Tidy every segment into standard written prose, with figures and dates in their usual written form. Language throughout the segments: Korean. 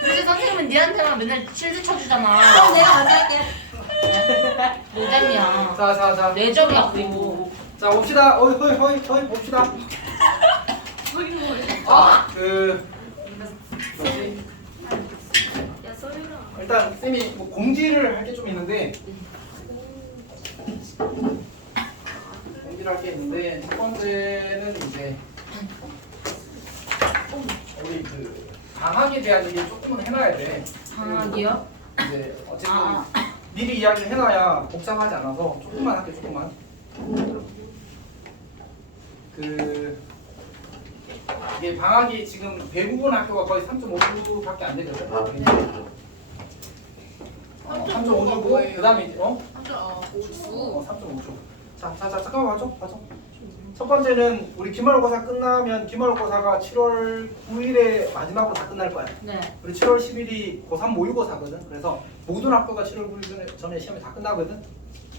교실 선생님은 니한테만 맨날 실드 쳐주잖아. 그럼 내가 먼저 할게. 노잼이야. 자. 내적이야 그리고. 자 봅시다. 어이 봅시다. 뭐지? 야 소율아. 일단 쌤이 뭐 공지를 할 게 좀 있는데 할 게 있는데 첫 번째는 이제 우리 그 방학에 대한 얘기 조금은 해놔야 돼. 방학이요? 이제 어쨌든 미리 이야기를 해놔야 복잡하지 않아서 조금만 할게 조금만. 그 이게 방학이 지금 대부분 학교가 거의 3.5주밖에 안 되거든. 3.5주고 그다음에 이제 3.5주. 자, 잠깐만 봐줘. 첫 번째는 우리 기말고사 끝나면 기말고사가 7월 9일에 마지막으로 다 끝날 거야. 네. 우리 7월 10일이 고3 모의고사거든. 그래서 모든 학교가 7월 9일 전에 시험이 다 끝나거든.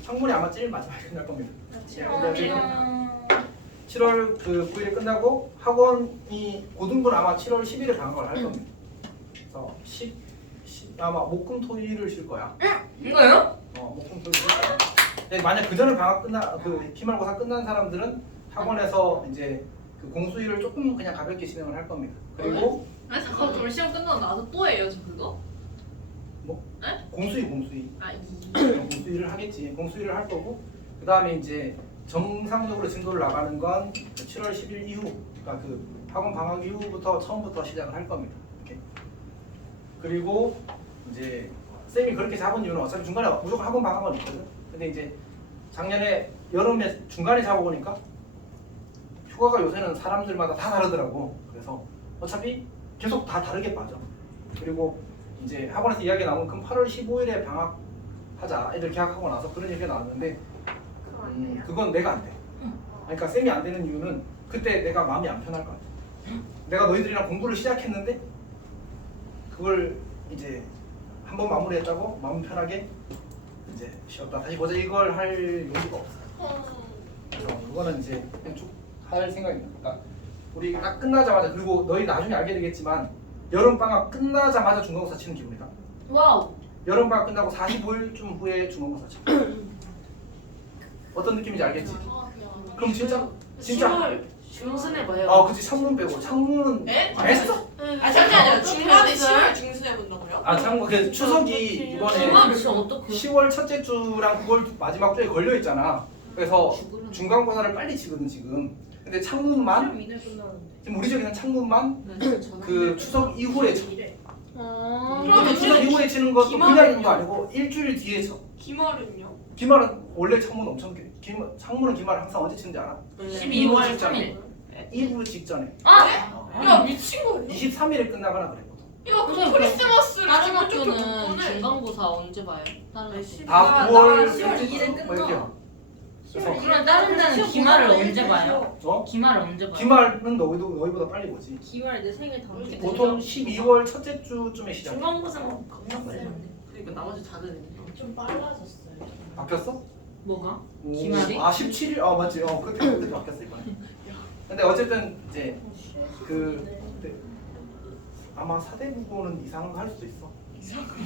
학문이 아마 제일 마지막에 끝날 겁니다. 7월 9일에 끝나고 학원이 고등부는 아마 7월 10일에 방학을 할 겁니다. 그래서 아마 목금토일을 쉴 거야. 이거요? 목금토일 쉴 거야. 근데 만약 그 전에 방학 기말고사 끝난 사람들은 학원에서 이제 그 공수일을 조금 그냥 가볍게 진행을 할 겁니다. 그리고 아니 잠깐 그럼 시험 끝나고 나서 또 해요 저 그거? 뭐? 네? 공수일. 아 공수일을 하겠지. 공수일을 할 거고 그 다음에 이제 정상적으로 진도를 나가는 건 7월 10일 이후, 그러니까 그 학원 방학 이후부터 처음부터 시작을 할 겁니다. 이렇게. 그리고 이제 쌤이 그렇게 잡은 이유는 어차피 중간에 무조건 학원 방학은 있거든. 근데 이제 작년에 여름에 중간에 잡아보니까 휴가가 요새는 사람들마다 다 다르더라고. 그래서 어차피 계속 다 다르게 빠져. 그리고 이제 학원에서 이야기가 나오면 그럼 8월 15일에 방학하자. 애들 개학하고 나서 그런 얘기가 나왔는데 그건 내가 안 돼. 그러니까 쌤이 안 되는 이유는 그때 내가 마음이 안 편할 것 같아. 내가 너희들이랑 공부를 시작했는데 그걸 이제 한번 마무리했다고 마음 편하게 이제 쉬었다 다시 보자 이걸 할 용기가 없어. 그래서 그거는 이제 그냥 쭉 할 생각입니다. 그러니까 우리 딱 끝나자마자, 그리고 너희 나중에 알게 되겠지만 여름방학 끝나자마자 중간고사 치는 기분이다. 와우. 여름방학 끝나고 45일쯤 후에 중간고사 쳐. 어떤 느낌인지 알겠지? 그럼 진짜 중순해봐요. 그치. 창문 빼고. 창문은 네? 했어? 잠시만요 중간에 10월 중순에 본다고요? 창문 그 추석이 이번에 중간을 진짜 어떡해. 10월 첫째 주랑 9월 마지막 주에 걸려 있잖아. 그래서 중간고사를 빨리 치거든 지금. 근데 창문만 지금 우리 쪽에는 창문만 그 추석 이후에 쳐. 근데 추석 이후에 치는 것도 그냥 있는 거 아니고 일주일 뒤에 쳐. 기말은요? 기말은 원래 창문 엄청 돼. 창문은 기말 항상 언제 치는지 알아? 12월 3일. 2부 직전에. 야 미친 거예요? 23일에 끝나거나 그랬거든. 이거 그 크리스마스를 다른 지금 학교는 중간고사 언제 봐요? 다른 학교. 9월 10월 2일에 뭐 끝나. 이렇게요. 그래서 그럼 다른 데는 기말을 언제 봐요? 어? 기말을 언제 봐요? 기말은 너희보다 빨리 보지. 기말 내 생일 다음 주. 보통 12월 첫째 주쯤에 시작. 중간고사 겁나 빨랐네. 그러니까 나머지 다들 좀 빨라졌어요. 바뀌었어? 뭐가? 오, 기말이? 17일? 맞지. 그때 바뀌었어 이번에. 근데 어쨌든 이제 그때 아마 사대국어는 이상한 거 할 수도 있어.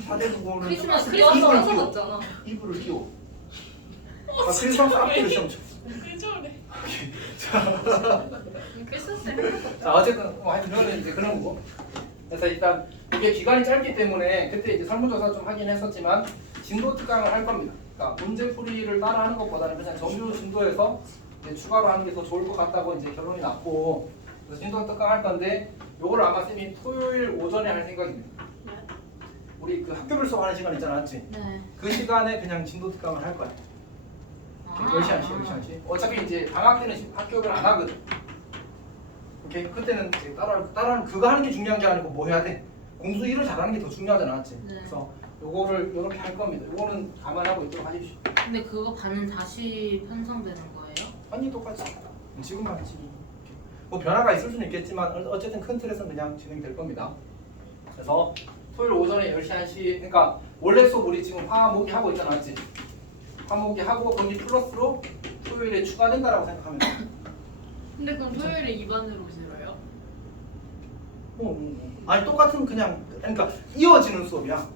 사대국어는 크리스마스 크리스마스 껴서 껴서 먹잖아. 이불을 끼워. 크리스마스 앞뒤로 시험 쳐. 그저래 크리스마스. 자 어쨌든 하여튼 그거는 이제 그런 거고. 그래서 일단 이게 기간이 짧기 때문에 그때 이제 설문조사 좀 하긴 했었지만 진도 특강을 할 겁니다. 그러니까 문제풀이를 따라 하는 것보다는 그냥 정규 진도에서 이제 추가로 하는 게 더 좋을 것 같다고 이제 결론이 났고, 그래서 진도 특강 할 건데 요거를 아마 쌤이 토요일 오전에 할 생각입니다. 우리 그 학교별 수업하는 시간 있잖아, 맞지? 네. 그 시간에 그냥 진도 특강을 할 거야. 10시 1시. 어차피 이제 방학 때는 학교를 안 하거든. 오케이? 그때는 이제 따라하는 그거 하는 게 중요한 게 아니고 뭐 해야 돼? 공수 일을 잘하는 게 더 중요하잖아, 맞지? 네. 그래서 요거를 이렇게 할 겁니다. 요거는 감안하고 있도록 하십시오. 근데 그거 반은 다시 편성되는 거예요? 아니 똑같이 지금 하지. 뭐 변화가 있을 수는 있겠지만 어쨌든 큰 틀에서는 그냥 진행될 겁니다. 그래서 토요일 오전에 10시 1시, 그러니까 원래 수업 우리 지금 화목이 하고 있잖아, 맞지? 화목이 하고 거기 플러스로 토요일에 추가된다라고 생각하면 돼. 근데 그럼 토요일에 2반으로 오시러요? 아니 똑같은 그냥 그러니까 이어지는 수업이야.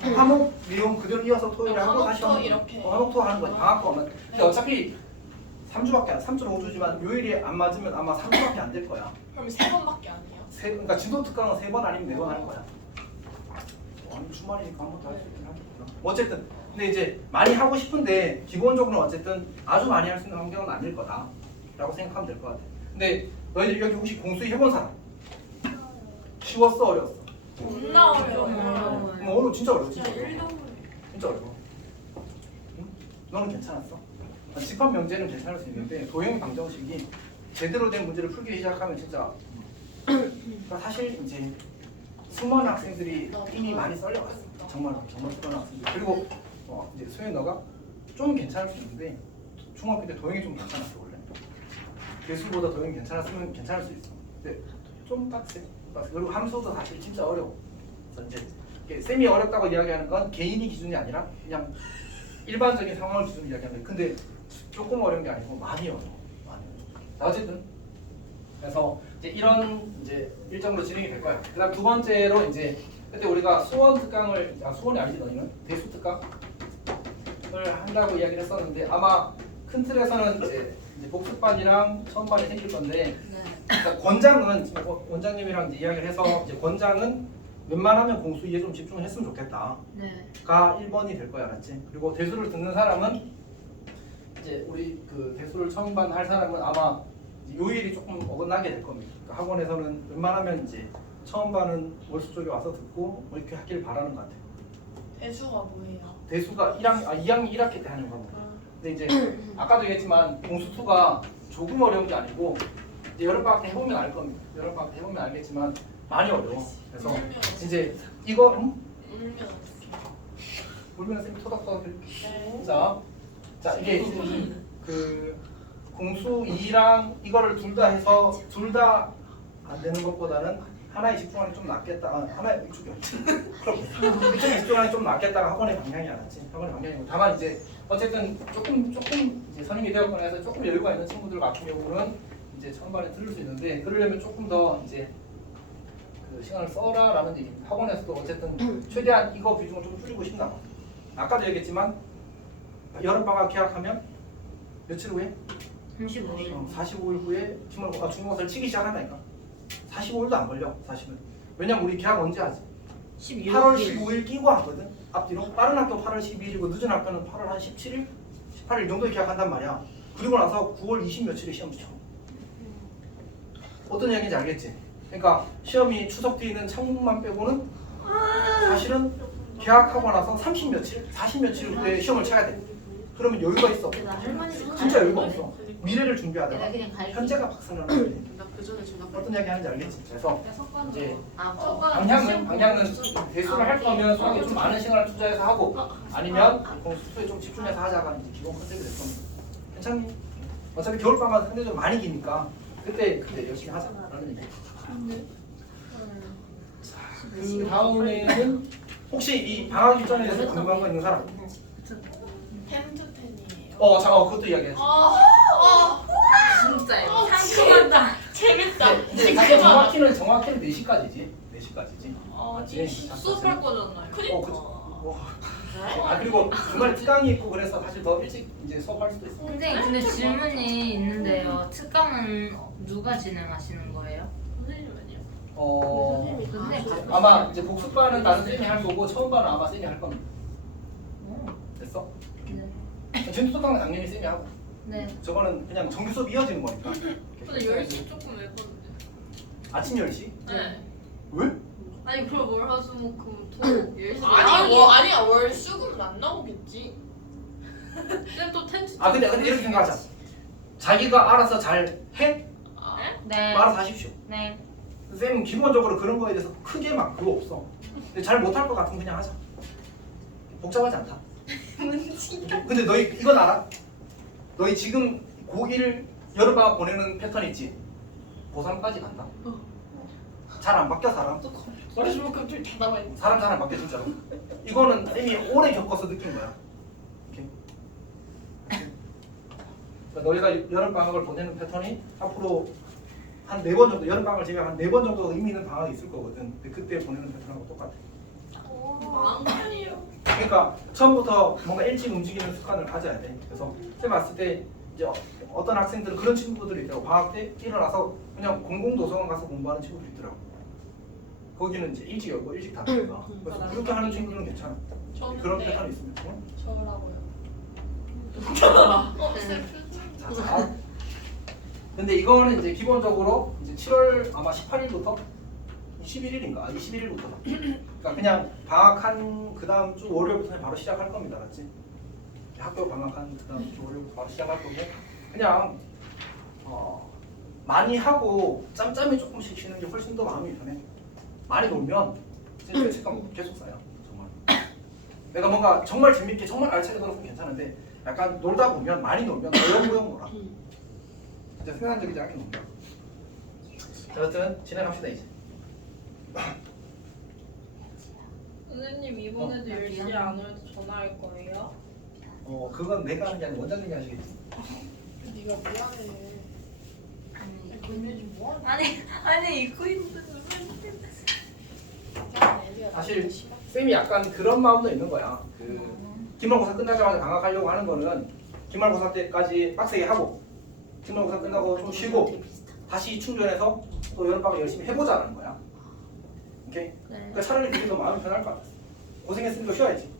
화목 내용 그대로 이어서 토요일에 하고 다시 화목토 이렇게. 화목토 하는 거지. 방학 거는. 근데 어차피 3주밖에 안 3.5주지만 요일이 안 맞으면 아마 3주밖에 안 될 거야. 그럼 3번밖에 안 해요. 그러니까 진도 특강은 3번 아니면 4번 할 거야. 아니 주말이니까 한 번 더 할 수 있긴 하겠구나. 어쨌든 근데 이제 많이 하고 싶은데 기본적으로 어쨌든 아주 많이 할 수 있는 환경은 아닐 거다라고 생각하면 될 것 같아. 근데 너희들 여기 혹시 공수위 해본 사람? 쉬웠어 어려웠어? 존나 어려워요. 어려워 진짜 어려워 진짜 진짜 어려워. 1도 진짜 어려워. 응? 너는 괜찮았어? 집합 명제는 괜찮을 수 있는데 도형 방정식이 제대로 된 문제를 풀기 시작하면 진짜 그러니까 사실 이제 수많은 학생들이 이미 많이 썰려갔어. 정말 수많은 학생들. 그리고 이제 소연 너가 좀 괜찮을 수 있는데 중학교 때 도형이 좀 괜찮았어 원래. 개수보다 도형이 괜찮았으면 괜찮을 수 있어. 근데 좀 빡세. 그리고 함수도 사실 진짜 어려워. 그래서 이제 이게 쌤이 어렵다고 이야기하는 건 개인이 기준이 아니라 그냥 일반적인 상황을 기준으로 이야기하는 거예요. 근데 조금 어려운 게 아니고 많이 어려워. 많이 어려워. 자, 어쨌든 그래서 이제 이런 이제 일정으로 진행이 될 거예요. 그다음 두 번째로 이제 그때 우리가 수원 특강을 수원이 아니지 너희는 대수 특강을 한다고 이야기를 했었는데 아마 큰 틀에서는 이제 복습반이랑 처음반이 생길 건데 그러니까 권장은 지금 원장님이랑 이제 이야기를 해서 이제 권장은 웬만하면 공수위에 좀 집중을 했으면 좋겠다가 네. 1번이 될 거야, 알았지? 그리고 대수를 듣는 사람은 이제 우리 그 대수를 처음반 할 사람은 아마 요일이 조금 어긋나게 될 겁니다. 그러니까 학원에서는 웬만하면 이제 처음반은 월수 쪽에 와서 듣고 뭐 이렇게 하길 바라는 것 같아요. 대수가 뭐예요? 대수가 2학년 1학기 때 하는 거고. 근데 이제 아까도 얘기했지만 공수2가 조금 어려운 게 아니고 이제 여름방학 때 해보면 알 겁니다. 여름방학 때 해보면 알겠지만 많이 어려워. 그래서 이제 이거 울면 어떡해? 울면 쌤이 토닥토닥 해줄게. 네. 자 이게 그 공수 2랑 이거를 둘 다 해서 둘 다 안 되는 것보다는 하나에 집중하는 게 좀 낫겠다. 하나에 이쪽에 이쪽에 집중하는 게 좀 낫겠다가 학원의 방향이 알았지. 학원의 방향이고 다만 이제 어쨌든 조금 이제 선임이 되었거나 해서 조금 여유가 있는 친구들 같은 경우는 이제 처음반에 들을 수 있는데 그러려면 조금 더 이제 그 시간을 써라라는 얘기입니다. 학원에서도 어쨌든 최대한 이거 비중을 좀 줄이고 싶나. 아까도 얘기했지만 여름방학 개학하면 며칠 후에? 35일. 45일 후에 중간고사를 치기 시작한다니까. 45일도 안 걸려 사실은. 왜냐면 우리 개학 언제 하지? 16일. 8월 15일 끼고 하거든. 앞뒤로. 빠른 학교 8월 12일이고 늦은 학교는 8월 한 17일? 18일 정도에 개학한단 말이야. 그리고 나서 9월 20 며칠에 시험 쳐. 어떤 얘기인지 알겠지? 그러니까 시험이 추석 뒤에는 창문만 빼고는 사실은 개학하고 나서 30 며칠, 40 며칠 후에 시험을 쳐야 돼. 그러면 여유가 있어. 나 할머니 집 진짜 가야 여유가 되는데. 없어. 미래를 내가 준비하다가 그냥 갈게. 현재가 박살나는 거지. 나그 전에 전화 어떤 얘기 하는지 알겠지? 그래서 이제 아, 방향은 대수를 할 거면 수학에 좀 많은 시간을 투자해서 하고 아니면 공수에 좀 집중해서 하자가 이제 기본 컨셉이 될 겁니다. 괜찮니? 어차피 겨울방학은 상대적으로 많이 기니까 그때 열심히 하자라는 얘기. 그 다음에는 혹시 이 방학 일정에 대해서 궁금한 거 있는 사람? 텐트텐이에요. 그것도 이야기했어. 진짜 상큼하다. 재밌다. 근데 사실 정확히는 4시까지지. 4시까지지. 맞지? 수업할 거잖아요. 그치. 그리고 주말에 특강이 있고 그래서 사실 더 일찍 이제 수업할 수도 있어. 선생님 근데 질문이 있는데요. 특강은 누가 진행하시는 거예요? 선생님은요? 선생님. 아마 이제 복습반은 다른 쌤이 할 거고 처음반은 아마 쌤이 할 겁니다. 오, 됐어? 네. 전투 특강은 당연히 쌤이 하고 네. 저거는 그냥 정규 수업 이어지는 거니까. 근데 10시 조금 예뻤는데. 아침 10시? 네. 왜? 아니 그럼 월 화수목금 토 10시. 아니야 월 수금은 안 나오겠지. 쌤또 텐트. 근데 이렇게 생각하자. 자기가 알아서 잘 해? 네. 알아서 하십시오. 네. 쌤 기본적으로 그런 거에 대해서 크게 막 그거 없어. 근데 잘 못할 것 같으면 그냥 하자. 복잡하지 않다. 근데 너희 이건 알아? 너희 지금 고1 여름방학 보내는 패턴 있지? 고3까지 간다. 잘 안 바뀌어 사람. 월수금 갑자기 다 나와 있네. 사람 잘 안 바뀌어 진짜로. 이거는 쌤이 오래 겪어서 느낀 거야. 이렇게. 그러니까 너희가 여름방학을 보내는 패턴이 앞으로 한 4번 정도 여름방학을 제외한 한 4번 정도 의미 있는 방학이 있을 거거든. 근데 그때 보내는 패턴하고 똑같아. 망설이에요. 그러니까 처음부터 뭔가 일찍 움직이는 습관을 가져야 돼. 그래서 쌤 봤을 때 이제 어떤 학생들은 그런 친구들이 있더라고. 방학 때 일어나서 그냥 공공도서관 가서 공부하는 친구들이 있더라고. 거기는 이제 일찍 열고 일찍 닫으니까. 그래서 그렇게 하는 친구들은 괜찮아. 그런 패턴이 있으면. 응? 저라고요. 자, 근데 이거는 이제 기본적으로 이제 7월 아마 18일부터 21일인가? 21일부터. 그러니까 그냥 방학한 그 다음 주 월요일부터 바로 시작할 겁니다. 맞지? 학교 방학한 그 다음 주 월요일부터 바로 시작할 거고 그냥 많이 하고 짬짬이 조금씩 쉬는 게 훨씬 더 마음이 편해. 많이 놀면 진짜 책감 계속 쌓여. 정말. 내가 뭔가 정말 재밌게 정말 알차게 놀아서 괜찮은데 약간 놀다 보면 많이 놀면 어영부영 놀아. 진짜 생산적이지 않게 논다. 자, 여튼 진행합시다 이제. 선생님 이번에도 10시에 안 오면 전화할 거예요? 그건 내가 하는 게 아니라 원장님이 하시겠지. 네가 미안해. 아니 근데 좀 뭐하는 아니 입고 있는 사실 쌤이 약간 그런 마음도 있는 거야. 그 기말고사 끝나자마자 방학하려고 하는 거는 기말고사 때까지 빡세게 하고 기말고사 끝나고 좀 쉬고 다시 충전해서 또 여름방학 열심히 해보자는 거야. 오케이? 네. 그러니까 차라리 그게 더 마음이 편할 것 같아. 고생했으니까 쉬어야지.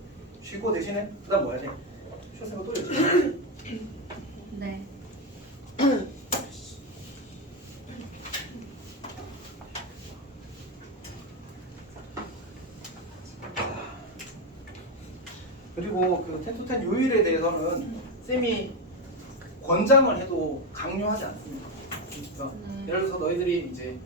쉬고 대신에 그다음 뭐 해야 돼? 쉬었으니까 또 열심히. 네. 그리고 그 10to 10 요일에 대해서는 쌤이 권장을 해도 강요하지 않습니다. 그러니까 예를 들어서 너희들이 이제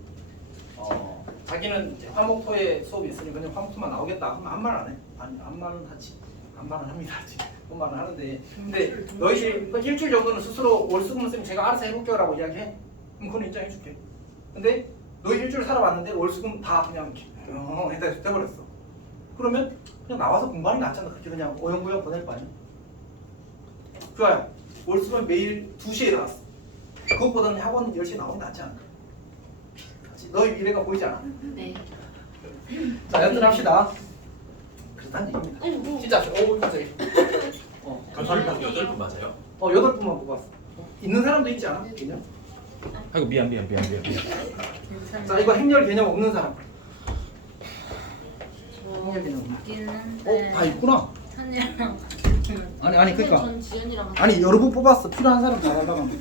자기는 이제 화목토에 수업이 있으니 그냥 화목토만 나오겠다 하면 아무 말 안 해. 아니 아무 말은 하지. 아무 말은 합니다. 아무 말은 하는데 근데 너희들이 일주일 정도는 스스로 월수금은 쌤 제가 알아서 해볼게요라고 이야기해. 그럼 그건 인정해줄게. 근데 너희 일주일 살아봤는데 월수금 다 그냥 해버렸어. 그러면 그냥 나와서 공부하는 게 낫잖아. 그렇게 그냥 어영부영 보낼 거 아니야. 좋아요. 월수금 매일 2시에 일어났어. 그것보다는 학원 10시에 나오는 게 낫지 않아? 너희 미래가 보이지 않아? 네. 자, 여튼 합시다. 그렇다는 얘기입니다. 진짜, 갑자기. 감사합니다. 8분 맞아요? 8분만 뽑았어. 있는 사람도 있지 않아? 개념? 아이고 미안. 괜찮아요. 자, 이거 행렬 개념 없는 사람. 행렬 개념 없는 있는데 다 있구나. 현이랑 아니, 그러니까. 전 지연이랑 아니, 여러 분 뽑았어. 필요한 사람 다 달라고 하면 돼.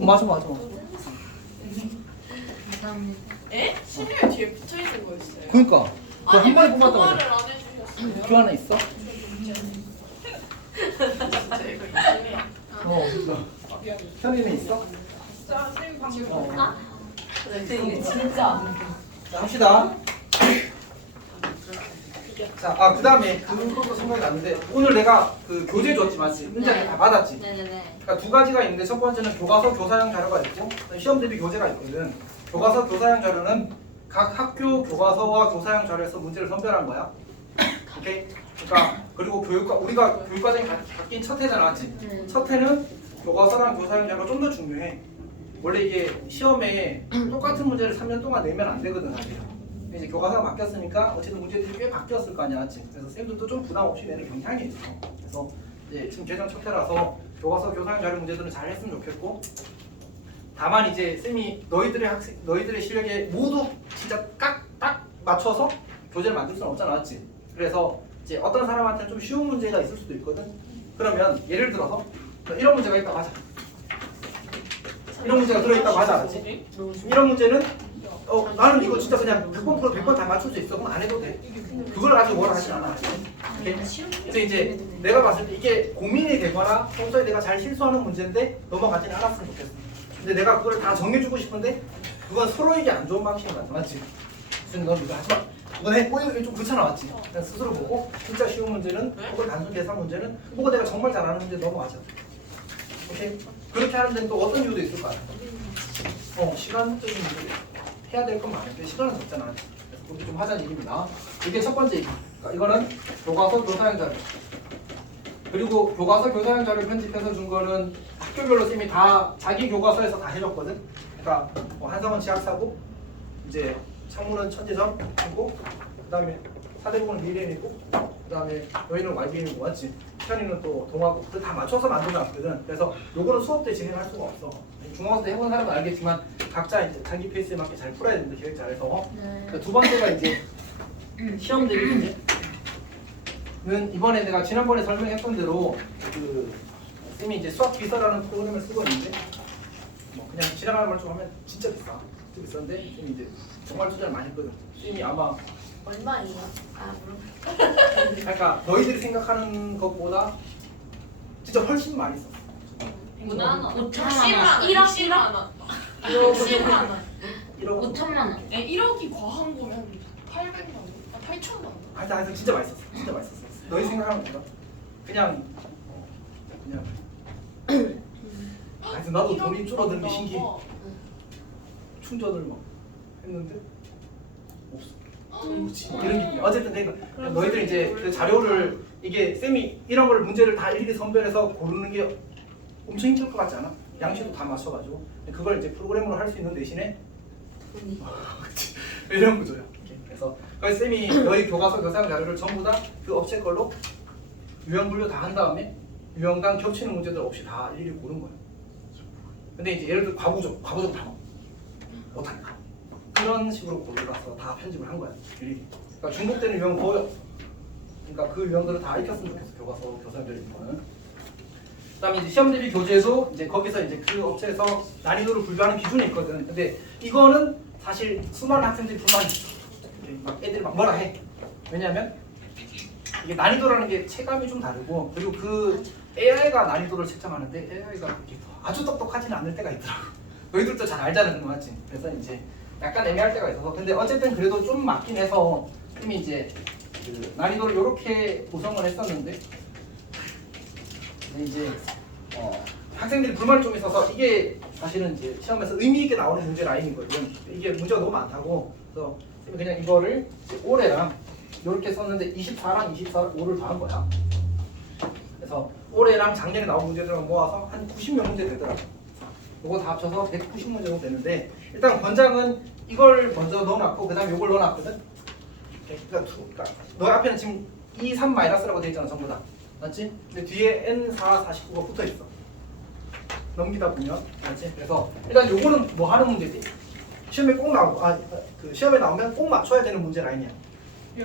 맞아. 감사합니다. 에? 신유의 뒤에 붙어 있는 거였어요. 그러니까. 그거 한 번에 왜 뽑았다고 통화를 그래. 안 해주셨어요? 그 하나 있어? 진짜 이거 이상해. 현이는 있어? 진짜 쌤 방금 이게 진짜 자, 합시다. 자, 그 다음에 그것도 생각이 났는데 오늘 내가 그 교재 줬지 맞지? 문제를 네. 다 받았지? 네네네. 그러니까 두 가지가 있는데 첫 번째는 교과서 교사형 자료가 있고 시험 대비 교재가 있거든. 교과서 교사형 자료는 각 학교 교과서와 교사형 자료에서 문제를 선별한 거야. 오케이? 그러니까 그리고 우리가 교육과정이 바뀐 첫 해잖아, 맞지? 네. 첫 해는 교과서랑 교사형 자료가 좀 더 중요해. 원래 이게 시험에 똑같은 문제를 3년 동안 내면 안 되거든, 사실. 이제 교과서가 바뀌었으니까 어쨌든 문제들이 꽤 바뀌었을 거 아니야, 맞지? 그래서 쌤들도 좀 부담 없이 내는 경향이 있어. 그래서 이제 지금 개정 첫 해라서 교과서 교사형 자료 문제들은 잘 했으면 좋겠고, 다만 이제 쌤이 너희들의 실력에 모두 진짜 딱 맞춰서 교재를 만들 수는 없잖아, 맞지? 그래서 이제 어떤 사람한테는 좀 쉬운 문제가 있을 수도 있거든. 그러면 예를 들어서 이런 문제가 있다, 맞아. 이런 문제가 들어있다, 맞아, 맞지? 이런 문제는 나는 이거 진짜 그냥 100번 다 맞출 수 있어. 그럼 안 해도 돼. 그걸 가지고 뭘 하진 않아. 오케이? 그래서 이제 내가 봤을 때 이게 고민이 되거나 평소에 내가 잘 실수하는 문제인데 넘어가지는 않았으면 좋겠어. 근데 내가 그걸 다 정해주고 싶은데 그건 서로에게 안 좋은 방식인 것 같아, 맞지? 그래서 넌 이거 하지 마. 이건 해. 이거 좀 그렇잖아, 맞지? 그냥 스스로 보고 진짜 쉬운 문제는 혹은 단순 계산 문제는 혹은 내가 정말 잘하는 문제 넘어가자. 오케이? 그렇게 하는 데는 또 어떤 이유도 있을 거 같아. 시간적인 문제. 해야 될 건 많은데 시간은 없잖아. 그래서 그렇게 좀 하자는 얘기입니다. 이게 첫 번째 얘기. 그러니까 이거는 교과서 교사형 자료. 그리고 교과서 교사형 자료 편집해서 준 거는 학교별로 쌤이 다 자기 교과서에서 다 해줬거든. 그러니까 뭐 한성은 지학사고, 이제 창문은 천재점 하고, 그다음에 사대부는 미래인이고, 그다음에 너희는 YBN이고 맞지? 시현이는 또 동화고, 그 다 맞춰서 만들어놨거든. 그래서 요거는 수업 때 진행할 수가 없어. 중앙에서 해본 사람은 알겠지만 각자 이제 자기 페이스에 맞게 잘 풀어야 되는데 계획 잘해서. 네. 두 번째가 이제 시험 대비 문제는 이번에 내가 지난번에 설명했던 대로 그 쌤이 이제 수학 기사라는 프로그램을 쓰고 있는데 뭐 그냥 지나가는 걸 좀 하면 진짜 비싸. 진짜 비싼데 쌤이 이제 정말 투자를 많이 했거든. 쌤이 아마 얼마예요? 아 물론. 그러니까 너희들이 생각하는 것보다 진짜 훨씬 많이 썼어. 5천만 원. 60만 1억 60만 원. 1억 60만 원. 1억 5천만 원. 네, 1억이 과한 거면 800만 원. 아 8천만 원. 하여튼 진짜 많이 썼어. 진짜 많이 썼어. 너희 생각하는 것보다 그냥 하여튼 나도 돈이 줄어드는 게 신기해. 충전을 막 했는데 없어. 뭐지? 이런 게 어쨌든 내가 너희들 이제 그 자료를 이게 쌤이 이런 걸 문제를 다 일일이 선별해서 고르는 게 엄청 힘들 것 같지 않아? 양식도 다 맞춰가지고 그걸 이제 프로그램으로 할 수 있는 대신에 이런 구조야. 그래서 쌤이 너희 교과서 교사용 자료를 전부 다 그 업체 걸로 유형 분류 다 한 다음에 유형당 겹치는 문제들 없이 다 일일이 고른 거야. 근데 이제 예를 들어 과부족 다 못하니까 그런 식으로 골라서 다 편집을 한 거야. 일일이. 그러니까 중복되는 유형 거의 없어. 그러니까 그 유형들을 다 익혔으면 좋겠어. 교과서 교사들이 거는. 그다음에 이제 시험 대비 교재도 이제 거기서 이제 그 업체에서 난이도를 분류하는 기준이 있거든. 근데 이거는 사실 수많은 학생들이 불만이 있어. 막 애들이 막 뭐라 해. 왜냐면 이게 난이도라는 게 체감이 좀 다르고 그리고 그 AI가 난이도를 책정하는데 AI가 아주 똑똑하지는 않을 때가 있더라고. 너희들도 잘 알잖아, 그거 맞지? 그래서 이제 약간 애매할 때가 있어서 근데 어쨌든 그래도 좀 맞긴 해서 이미 이제 그 난이도를 이렇게 구성을 했었는데 근데 이제 학생들이 불만이 좀 있어서 이게 사실은 이제 시험에서 의미 있게 나오는 문제 라인이거든. 이게 문제가 너무 많다고 그래서 그냥 이거를 이제 올해랑 이렇게 썼는데 24랑 24, 5를 더한 거야. 그래서 올해랑 작년에 나온 문제들을 모아서 한 90몇 문제 되더라고. 이거 다 합쳐서 190문제 정도 되는데 일단 권장은 이걸 먼저 넣어놨고 그 다음에 이걸 넣어놨거든. 그러니까 너 앞에는 지금 2, 3 마이너스라고 되어 있잖아 전부 다. 맞지? 근데 뒤에 N4, 49가 붙어 있어. 넘기다 보면 맞지? 그래서 일단 요거는 뭐 하는 문제지? 시험에 꼭 나오고 그 시험에 나오면 꼭 맞춰야 되는 문제 라인이야.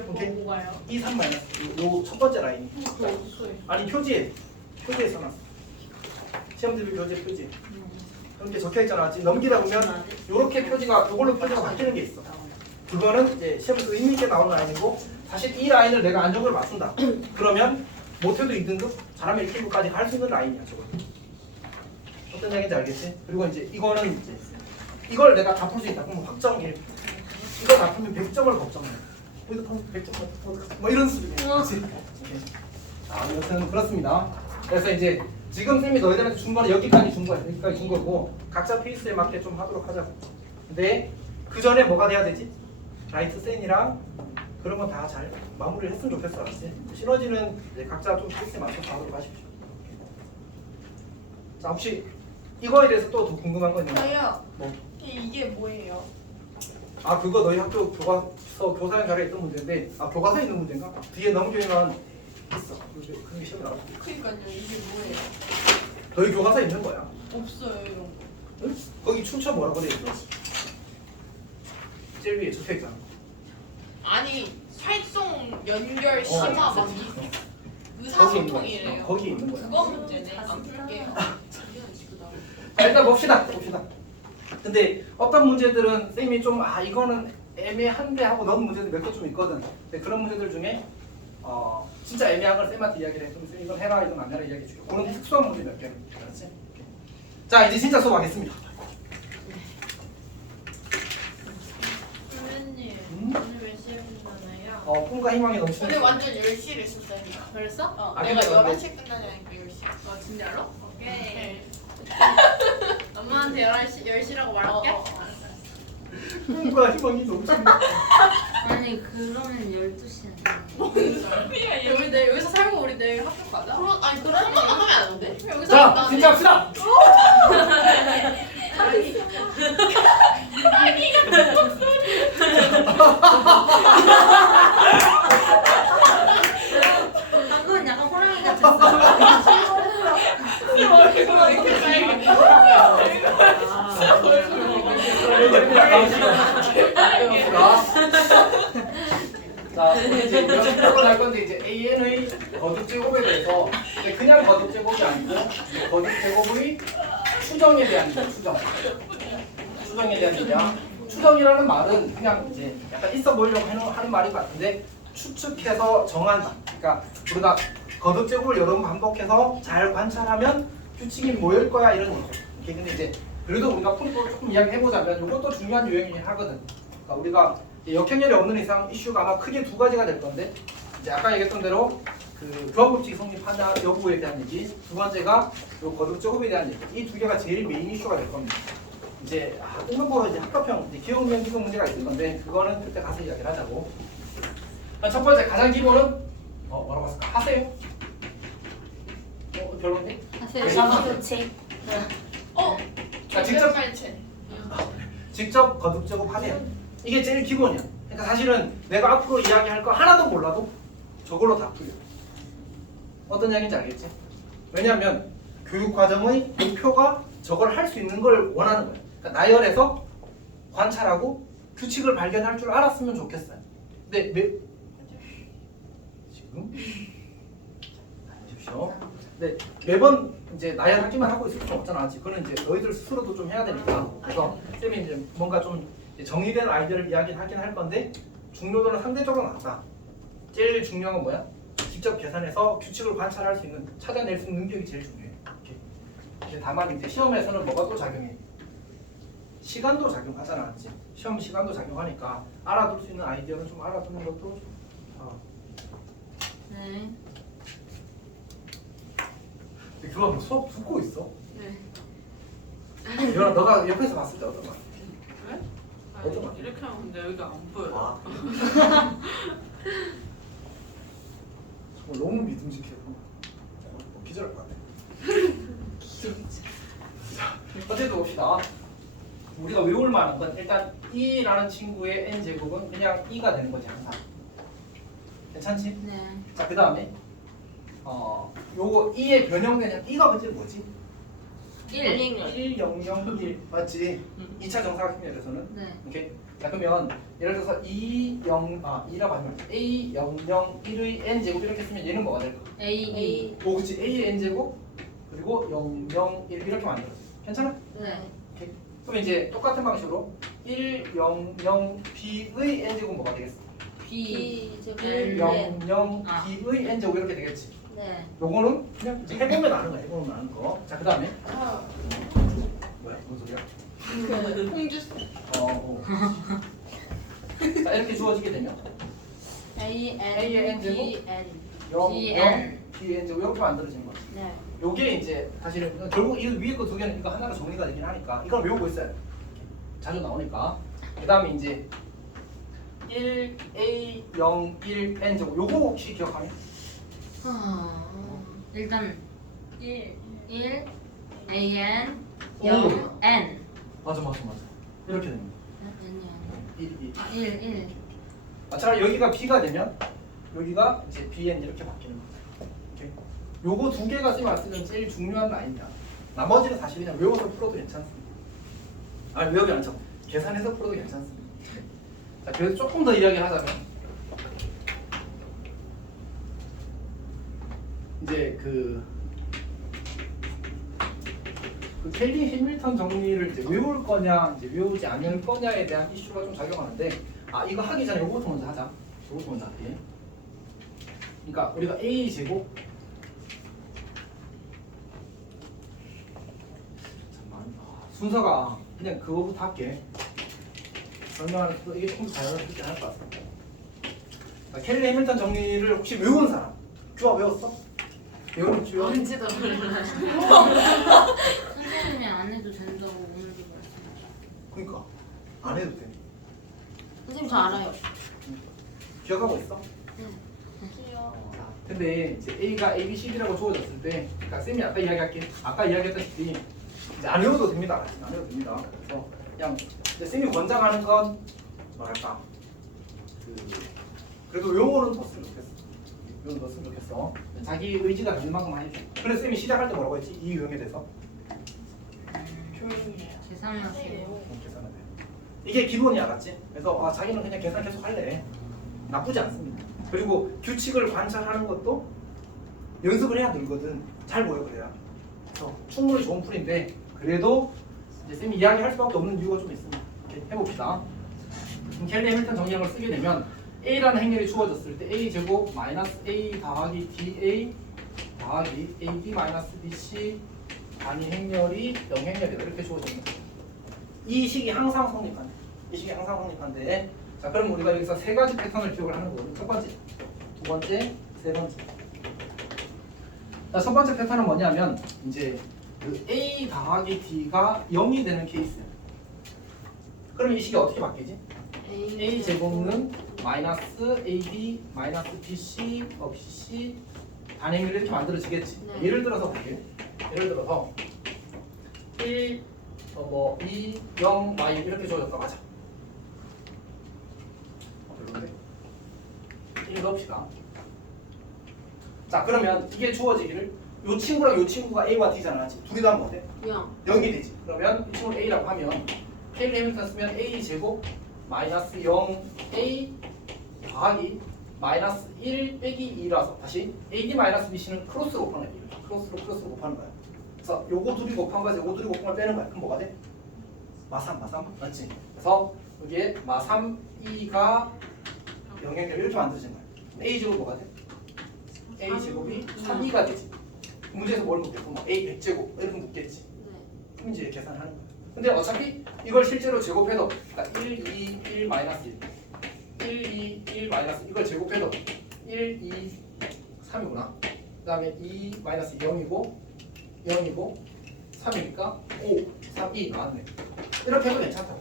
오케이? 뭐가요? 2, 3 마이너스 요 첫 번째 라인이. 아니 표지에 써놨어. 시험 대비 교재 표지. 이렇게 적혀 있잖아. 지금 넘기다 보면 이렇게 표지가 이걸로 표지가 바뀌는 게 있어. 그거는 이제 시험에서 의미 있게 나오는 라인이고 사실 이 라인을 내가 안정적으로 맞춘다. 그러면 못해도 2등급, 잘하면 1등급까지 갈 수 있는 라인이야. 저거. 어떤 얘기인지 알겠지? 그리고 이제 이거는 이제 이걸 내가 다 풀 수 있다. 그럼 확정 1. 이거 다 풀면 100점을 걱정해. 여기도 풀면 100점 뭐 이런 수준이야. 그렇지? 자, 여튼 그렇습니다. 그래서 이제 지금 쌤이 너희들한테 준 거는 여기까지 준 거야. 여기까지 준 거고 각자 페이스에 맞게 좀 하도록 하자고. 근데 그 전에 뭐가 돼야 되지? 라이트 센이랑 그런 건 다 잘 마무리를 했으면 좋겠어. 알았지? 시너지는 이제 각자 좀 페이스에 맞춰서 하도록 하십시오. 자, 혹시 이거에 대해서 또 더 궁금한 거 있나요? 저요. 뭐? 이게 뭐예요? 아, 그거 너희 학교 교과서 교사용 자료에 있던 문제인데 교과서에 있는 문제인가? 뒤에 넘기면 있어. 그런 게 시험에 나올 때. 그러니까요. 이게 뭐예요? 너희 교과서에 있는 거야. 없어요 이런 거. 응? 거기 춤춰 뭐라고 돼 있어? 제일 위에 적혀 있잖아. 아니 활동 연결 심화 막 의사소통이래요. 거기 있는 거야. 그거 문제네. 안 풀게요. 자, 일단 봅시다. 근데 어떤 문제들은 쌤이 좀 이거는 애매한데 하고 넣은 문제들 몇 개 좀 있거든. 근데 그런 문제들 중에 진짜 애매한 걸 쌤한테 이야기를 해. 그럼 쌤 이건 해라 이건 안 해라 이야기해 줄게. 그런 특수한 문제 몇 개. 알았지? 자, 이제 진짜 수업하겠습니다. 선생님 오늘 몇 시에 끝나나요? 꿈과 희망이 넘치는 오늘 완전 10시를 썼어요. 그랬어? 아, 내가 근데 11시에 끝나냐니까 10시. 진짜로? 오케이. 네. 엄마한테 10시라고 말할게. 꿈과 희망이 넘치는 아니 그러면 12시야. 우리 내일 여기서 살고 우리 내일 학교 가자. 아니 그런 거 하면 안 돼? 여기서 자, 진짜 합시다. 방금은 약간 호랑이 같았어. 자, 오늘 이제 몇번을 할 건데 이제 AN의 거듭 제곱에 대해서 이제 그냥 거듭 제곱이 아니고 이제 거듭 제곱의 추정에 대한 얘기야, 추정. 추정에 대한 얘기야. 추정이라는 말은 그냥 이제 약간 있어 보이려고 하는 말인 것 같은데 추측해서 정한다. 그러니까 우리가 거듭 제곱을 여러 번 반복해서 잘 관찰하면 규칙이 모일 거야 이런 얘기. 이렇게 근데 이제 그래도 우리가 풀이도 조금 이야기해보자면 이것도 중요한 유형이긴 하거든. 그러니까 우리가 역행렬이 없는 이상 이슈가 아마 크게 두 가지가 될 건데 이제 아까 얘기했던 대로 그 교합법칙이 성립하냐 여부에 대한 얘기, 두 번째가 요 거듭 제곱에 대한 얘기. 이 두 개가 제일 메인 이슈가 될 겁니다. 이제 응급법 이제 학과평 이제 기억면 기록 문제가 있을 건데 그거는 그때 가서 이야기를 하자고. 첫 번째 가장 기본은 뭐라고 했을까? 하세요. 별론데? 하세요. 자, 직접 팔체. 직접 거듭 제곱 하세요. 이게 제일 기본이야. 그러니까 사실은 내가 앞으로 이야기할 거 하나도 몰라도 저걸로 다 풀려. 어떤 이야기인지 알겠지? 왜냐하면 교육 과정의 목표가 저걸 할 수 있는 걸 원하는 거야. 그러니까 나열해서 관찰하고 규칙을 발견할 줄 알았으면 좋겠어요. 근데 지금 보십시오. 네, 매번 이제 나열하기만 하고 있을 수 없잖아. 그거는 이제 너희들 스스로도 좀 해야 되니까. 그래서 쌤이 이제 뭔가 좀 정의된 아이디어를 이야기하긴 할 건데 중요도는 상대적으로 낮다. 제일 중요한 건 뭐야? 직접 계산해서 규칙을 관찰할 수 있는, 찾아낼 수 있는 능력이 제일 중요해. 이렇게. 이제 다만 이제 시험에서는 뭐가 또 작용해? 시간도 작용하잖아, 맞지? 시험 시간도 작용하니까 알아둘 수 있는 아이디어는 좀 알아두는 것도 좋다. 네. 그럼 수업 듣고 있어? 네. 유연아, 너가 옆에서 봤을 때 어떤 거? 어떤 거? 이렇게 하면 근데 여기가 안 보여요. 아. 정말 너무 믿음직해. 기절할 것 같아. 자, 어쨌든 봅시다. 우리가 외울 만한 건 일단 E라는 친구의 n 제곱은 그냥 E가 되는 거지 항상. 괜찮지? 네. 자, 그 다음에 요거 E의 변형되는 E가 먼저 뭐지? 1. 1001 맞지? 2차 정사각형에서는 네. 오케이. 자, 그러면 예를 들어서 E라고 하면 A001의 n 제곱 이렇게 쓰면 얘는 뭐가 될까? A. 오, 그치. A의 n 제곱 그리고 001 이렇게 만들었어. 괜찮아? 네. 오케이. 그럼 이제 똑같은 방식으로 100B의 n 제곱 뭐가 되겠어? B. 100B의 n 제곱 이렇게 되겠지. 네. 요거는 그냥 이제 해보면 아는 거야. 해보면 아는 거. 자, 그 다음에 뭐야? 무슨 소리야? 그 홍주스. 자, 이렇게 주어지게 되면 A A의 N 제곱? B N. 0, BN. BN 제곱 이렇게 만들어지는 거야. 네. 요게 이제 사실은 결국 이 위에 거 두 개는 이거 하나로 정리가 되긴 하니까 이걸 외우고 있어야 돼. 자주 나오니까. 그 다음에 이제 1A01N 제곱 요거 혹시 기억하니? 일단 1. 1 A N 오. 0 N. 맞아. 이렇게 됩니다. 1. 아, 1. 마찬가지로 여기가 B가 되면 여기가 이제 BN 이렇게 바뀌는 거죠. 오케이. 요거 두 개가 쌤이 봤을 때는 제일 중요한 라인이야. 나머지는 사실 그냥 외워서 풀어도 괜찮습니다. 아니 외우기 않죠. 계산해서 풀어도 괜찮습니다. 자, 그래서 조금 더 이야기를 하자면 이제 그 켈리 해밀턴 정리를 이제 외울 거냐 이제 외우지 않을 거냐에 대한 이슈가 좀 작용하는데 이거 하기 전에 요것부터 먼저 하자. 요것부터 먼저 할게. 그러니까 우리가 A 제곱 잠깐만 순서가 그냥 그거부터 할게. 설명하는 또 이게 조금 더 자연스럽게 할 것 같아. 켈리 해밀턴 정리를 혹시 외운 사람? 규아 외웠어? 외우는 규아? 언제도 몰라. 선생님이 안 해도 된다고 오늘도 말씀하셨어요. 그러니까 안 해도 돼. 선생님 저 알아요. 기억하고 있어? 귀여워. 근데 이제 A가 A, B, C, D라고 주어졌을 때, 그러니까 쌤이 아까 이야기할게. 아까 이야기했다시피 이제 안 외워도 됩니다. 안 외워도 됩니다. 그래서 그냥 이제 쌤이 권장하는 건 뭐랄까, 그래도 용어는 넣었으면 좋겠어. 용어 넣었으면 좋겠어. 자기 의지가 되는 만큼 해줘. 그래서 쌤이 시작할 때 뭐라고 했지? 이 유형에 대해서 조용히 해요. 계산하세요. 계산을 해. 이게 기본이야, 맞지? 그래서 자기는 그냥 계산 계속 할래. 나쁘지 않습니다. 그리고 규칙을 관찰하는 것도 연습을 해야 늘거든. 잘 보여 그래야. 그래서 충분히 좋은 풀인데 그래도 이제 쌤이 이야기할 수밖에 없는 이유가 좀 있습니다. 이렇게 해봅시다. 그럼 켈리 해밀턴 정리형을 쓰게 되면 A라는 행렬이 주어졌을 때 A 제곱 마이너스 A 더하기 DA 더하기 AD 마이너스 BC 단위 행렬이 0행렬이다 이렇게 주어지는 거예요. 이 식이 항상 성립한대. 이 식이 항상 성립한데 자 그럼 우리가 여기서 세 가지 패턴을 기억을 하는 거거든요. 첫 번째, 두 번째, 세 번째. 자, 첫 번째 패턴은 뭐냐면 이제 그 A 더하기 D가 0이 되는 케이스예요. 그럼 이 식이 어떻게 바뀌지? A 제곱은 마이너스 AD 마이너스 BC BC 단행을 이렇게 만들어지겠지. 네. 예를 들어서 볼게요. 예를 들어서 1, 2, 0, Y 이렇게 주어졌다. 맞아. 별론데? 1 넣읍시다. 자 그러면 이게 주어지기를 요 친구랑 요 친구가 A와 D잖아. 둘이 다 뭐돼? 0이 되지. 그러면 이 친구를 A라고 하면 켈리 해밀턴 쓰면 A 제곱 마이너스 0A 더하기 마이너스 1 빼기 2라서 다시 AD 마이너스 BC는 크로스로 곱하는 거야. 크로스로 곱하는 거야. 그래서 요거 둘이 곱한 거에서 요거 둘이 곱한 걸 빼는 거야. 그럼 뭐가 돼? 마삼 맞지? 그래서 여기에 마삼 2가 0행렬 이렇게 만들어진 거야. A 제곱 뭐가 돼? A 제곱이 3E가 되지. 문제에서 뭘 묻겠고 뭐 A 100제곱 이렇게 묻겠지. 그럼 이제 계산하는 거야. 근데 어차피 이걸 실제로 제곱해도 그러니까 1, 2, 1 마이너스 1 1, 2, 1 마이너스 이걸 제곱해도 1, 2, 3이구나. 그 다음에 2 마이너스 0이고 3이니까 5, 3, 2 나왔네. 이렇게 해도 괜찮다고.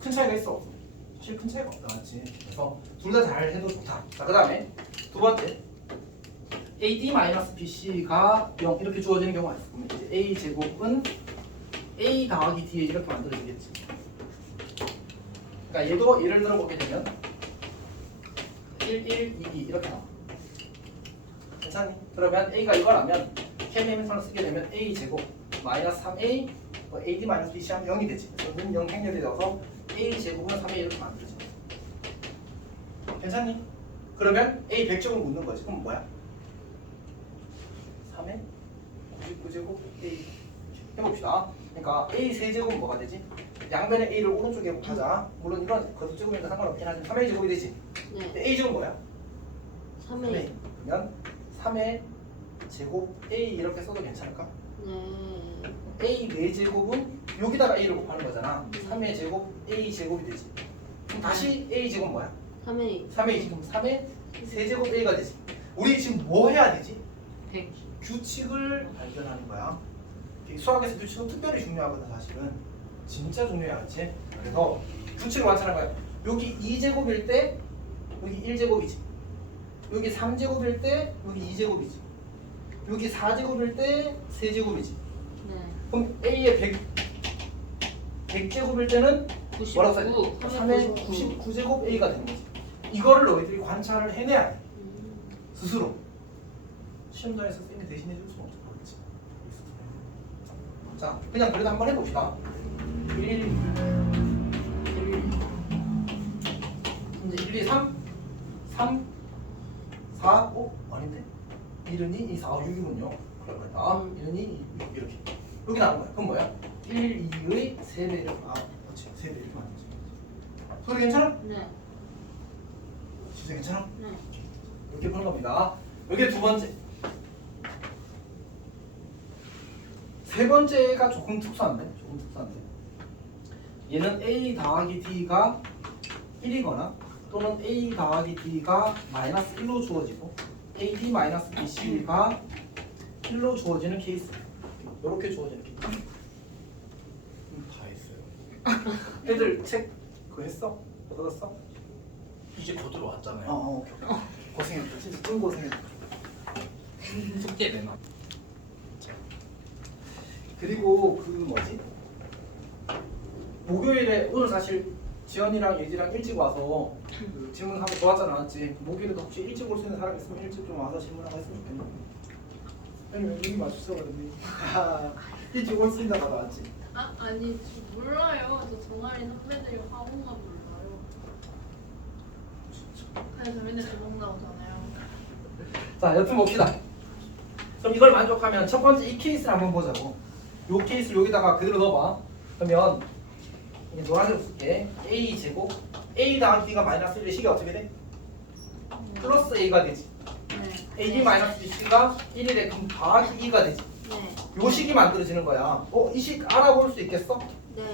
큰 차이가 있어 없어? 사실 큰 차이가 없다 맞지? 그래서 둘 다 잘 해도 좋다. 자 그 다음에 두 번째 AD-BC가 0 이렇게 주어지는 경우가 있어. 그러면 이제 A 제곱은 A 더하기 D에 이렇게 만들어지겠지. 그러니까 얘도 예를 들어 보게 되면 1, 1, 2, 2 이렇게 나와. 괜찮니? 그러면 A가 이거라면 켈리 해밀턴을 쓰게 되면 A 제곱 마이너스 3A AD 마이너스 BC 하면 0이 되지. 그래서 는 0 행렬이 되어서 A 제곱은 3A 이렇게 만들어져. 괜찮니? 그러면 A 100제곱 묻는 거지. 그럼 뭐야? 3에 99제곱 A 해봅시다. 그러니까 A 세제곱은 뭐가 되지? 양변의 A를 오른쪽에 하자. 물론 이건 거듭제곱이니까 상관없긴 하지만 3A 제곱이 되지. 근데 A 제곱은 뭐야? 3A. 그러면 3의 제곱 A 이렇게 써도 괜찮을까? A 4제곱은 여기다가 A를 곱하는 거잖아. 3의 제곱 A 제곱이 되지. 그럼 다시 A 제곱 뭐야? 3의 지금 3의 세제곱 A가 되지. 우리 지금 뭐 해야 되지? 100. 규칙을 발견하는 거야. 수학에서 규칙은 특별히 중요하거든 사실은. 진짜 중요해 알지? 그래서 규칙을 관찰하는 거야. 여기 2제곱일 때 여기 1제곱이지. 여기 3제곱일 때 여기 2제곱이지. 여기 4제곱일 때 3제곱이지. 그럼 A의 100제곱일 때는 뭐라고 써야 돼? 3의 99제곱 A가 되는 거지. 이거를 너희들이 관찰을 해내야 돼. 스스로. 시험장에서 쌤이 대신해 줄 수는 없을 거겠지. 자, 그냥 그래도 한번 해봅시다. 1, 1, 2, 1, 1, 2, 3, 3, 4, 아닌데? 1은 2, 2, 4, 5, 6이군요. 그럴 거다. 1은 2, 6 이렇게. 여기 나온 거야. 그럼 뭐야? 1, 2의 3배 이렇게. 그렇지. 3배 이렇게 만들지. 소리 괜찮아? 네. 진짜 괜찮아? 네. 이렇게 푸는 겁니다. 이게 두 번째. 세 번째가 조금 특수한데? 얘는 A 더하기 D가 1이거나 또는 A 더하기 D가 마이너스 1로 주어지고 AD 마이너스 BC가 1로 주어지는 케이스. 이렇게 주어지는 케이스. 다 했어요. 애들 책 그거 했어? 얻었어? 이제 곧 들어왔잖아요. 오케이. 고생했다. 진짜 좀 고생했다. 숙제 내놔. 그리고 그 뭐지? 목요일에 오늘 사실 지연이랑 예지랑 일찍 와서 그 질문하고 좋았잖아, 맞지? 목요일에도 혹시 일찍 올 수 있는 사람 있으면 일찍 좀 와서 질문하고 했으면 좋겠네. 아니 여기 맞추셔버렸네. 일찍 올 수 있나 봐도 맞지? 아니 저 몰라요. 저 동아리 선배들이 학원가 몰라요. 그래서 맨날 주먹 나오잖아요. 자, 여튼 봅시다. 그럼 이걸 만족하면 첫 번째 이 케이스를 한번 보자고. 요 케이스를 여기다가 그대로 넣어봐. 그러면 이게 노란색 쓸게. A 제곱 A 더하기 B가 마이너스 1의 식이 어떻게 돼? 플러스 A가 되지. 네. AB 마이너스 BC가 1이래. 그럼 더하기 2가 되지. 네. 요 식이 만들어지는 거야. 이 식 알아볼 수 있겠어? 네.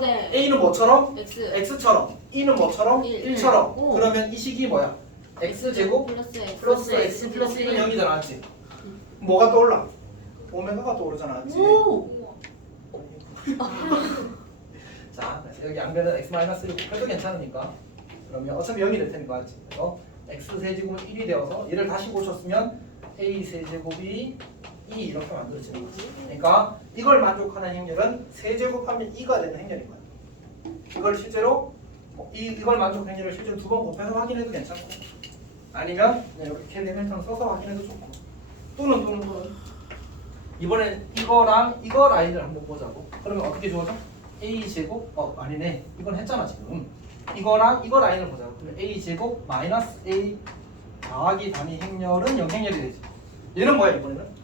네. A는 뭐처럼? X. X처럼. E는 뭐처럼? 일. 1처럼. 오. 그러면 이 식이 뭐야? X제곱 플러스 X. 플러스 X 플러스 1은 0이잖아, 맞지? 뭐가 떠올라? 오메가가 떠오르잖아, 맞지? 오. 자, 그래서 여기 양변은 x-1을 곱해도 괜찮으니까 그러면 어차피 0이 될 테니까 맞지? 그래서 x세제곱은 1이 되어서 얘를 다시 고쳤으면 a세제곱이 2 이렇게 만들어지는 거지. 그러니까 이걸 만족하는 행렬은 세제곱하면 2가 되는 행렬인 거야. 이걸 실제로 이걸 만족하는 행렬을 실제로 두 번 곱해서 확인해도 괜찮고 아니면 이렇게 캘리멘트를 써서 확인해도 좋고 또는 이번엔 이거랑 이거 라인을 한번 보자고. 그러면 어떻게 주어져? a제곱 아니네. 이건 했잖아 지금. 이거랑 이거 라인을 보자고. 그러면 a제곱 마이너스 a 더하기 단위 행렬은 0행렬이 되지. 얘는 뭐야 이번에는?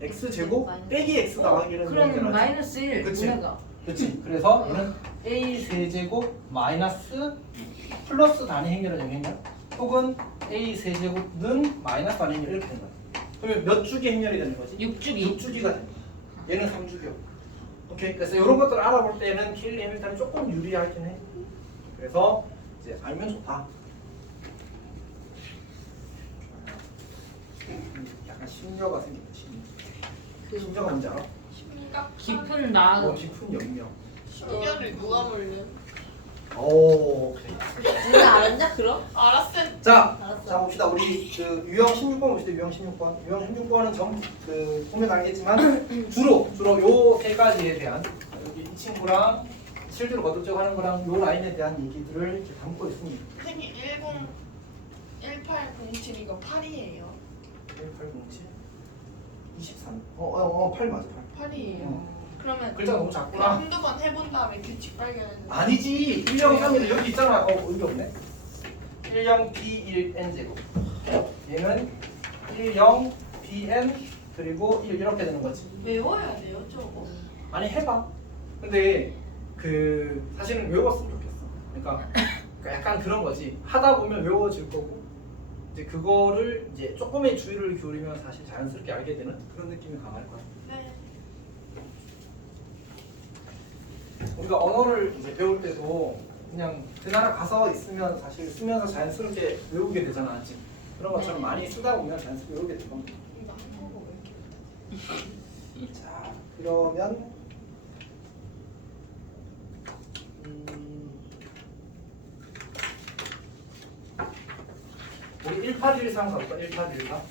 x제곱 빼기 x 더하기는 그럼 마이너스 1. 그치? 오메가. 그렇지. 그래서 얘는 a 세제곱 마이너스 플러스 단위 행렬은 0행렬 혹은 a 세제곱은 마이너스 단위 행렬 이렇게 된 거야. 그러면 몇 주기 행렬이 되는 거지? 6주기. 6주기가 되는 거야. 얘는 3주기요. 오케이. 그래서 이런 것들을 알아볼 때는 킬리 해밀턴이 조금 유리하긴 해. 그래서 이제 알면 좋다. 약간 심려가 생긴다. 심려가 뭔지 알아? 심각. 깊은 마음. 깊은 영역. 신기하를 누가 몰래? 오. 그래. 누가 알았냐 그럼? 알았어. 자, 알았어. 자 봅시다. 우리 그 유형 16번 봅시다. 유형 16번. 유형 16번은 보면 알겠지만 주로 요 세 가지에 대한 여기 이 친구랑 실제로 거듭적 하는 거랑 요 라인에 대한 얘기들을 이렇게 담고 있습니다. 선생님 1807 이거 8이에요. 1807 23. 8 맞아. 8. 8이에요. 그러면 글자가 너무 그냥 작구나. 한두 번 해본 다음에 규칙 발견해서 아니지. 1형 3이 여기 있잖아. 의미 없네. 1형 B1N 제곱. 얘는 1형 BN 그리고 1 이렇게 되는 거지. 외워야 돼요 저거. 아니 해봐. 근데 그 사실은 외웠으면 좋겠어. 그러니까 약간 그런 거지. 하다 보면 외워질 거고 이제 그거를 이제 조금의 주의를 기울이면 사실 자연스럽게 알게 되는 그런 느낌이 강할 거야. 네. 우리가 언어를 이제 배울 때도 그냥 그 나라 가서 있으면 사실 쓰면서 자연스럽게 외우게 되잖아, 맞지? 그런 것처럼 많이 쓰다 보면 자연스럽게 외우게 되고. 이거 안 하고 왜 이렇게? 자, 그러면 우리 1813 가볼까? 1814.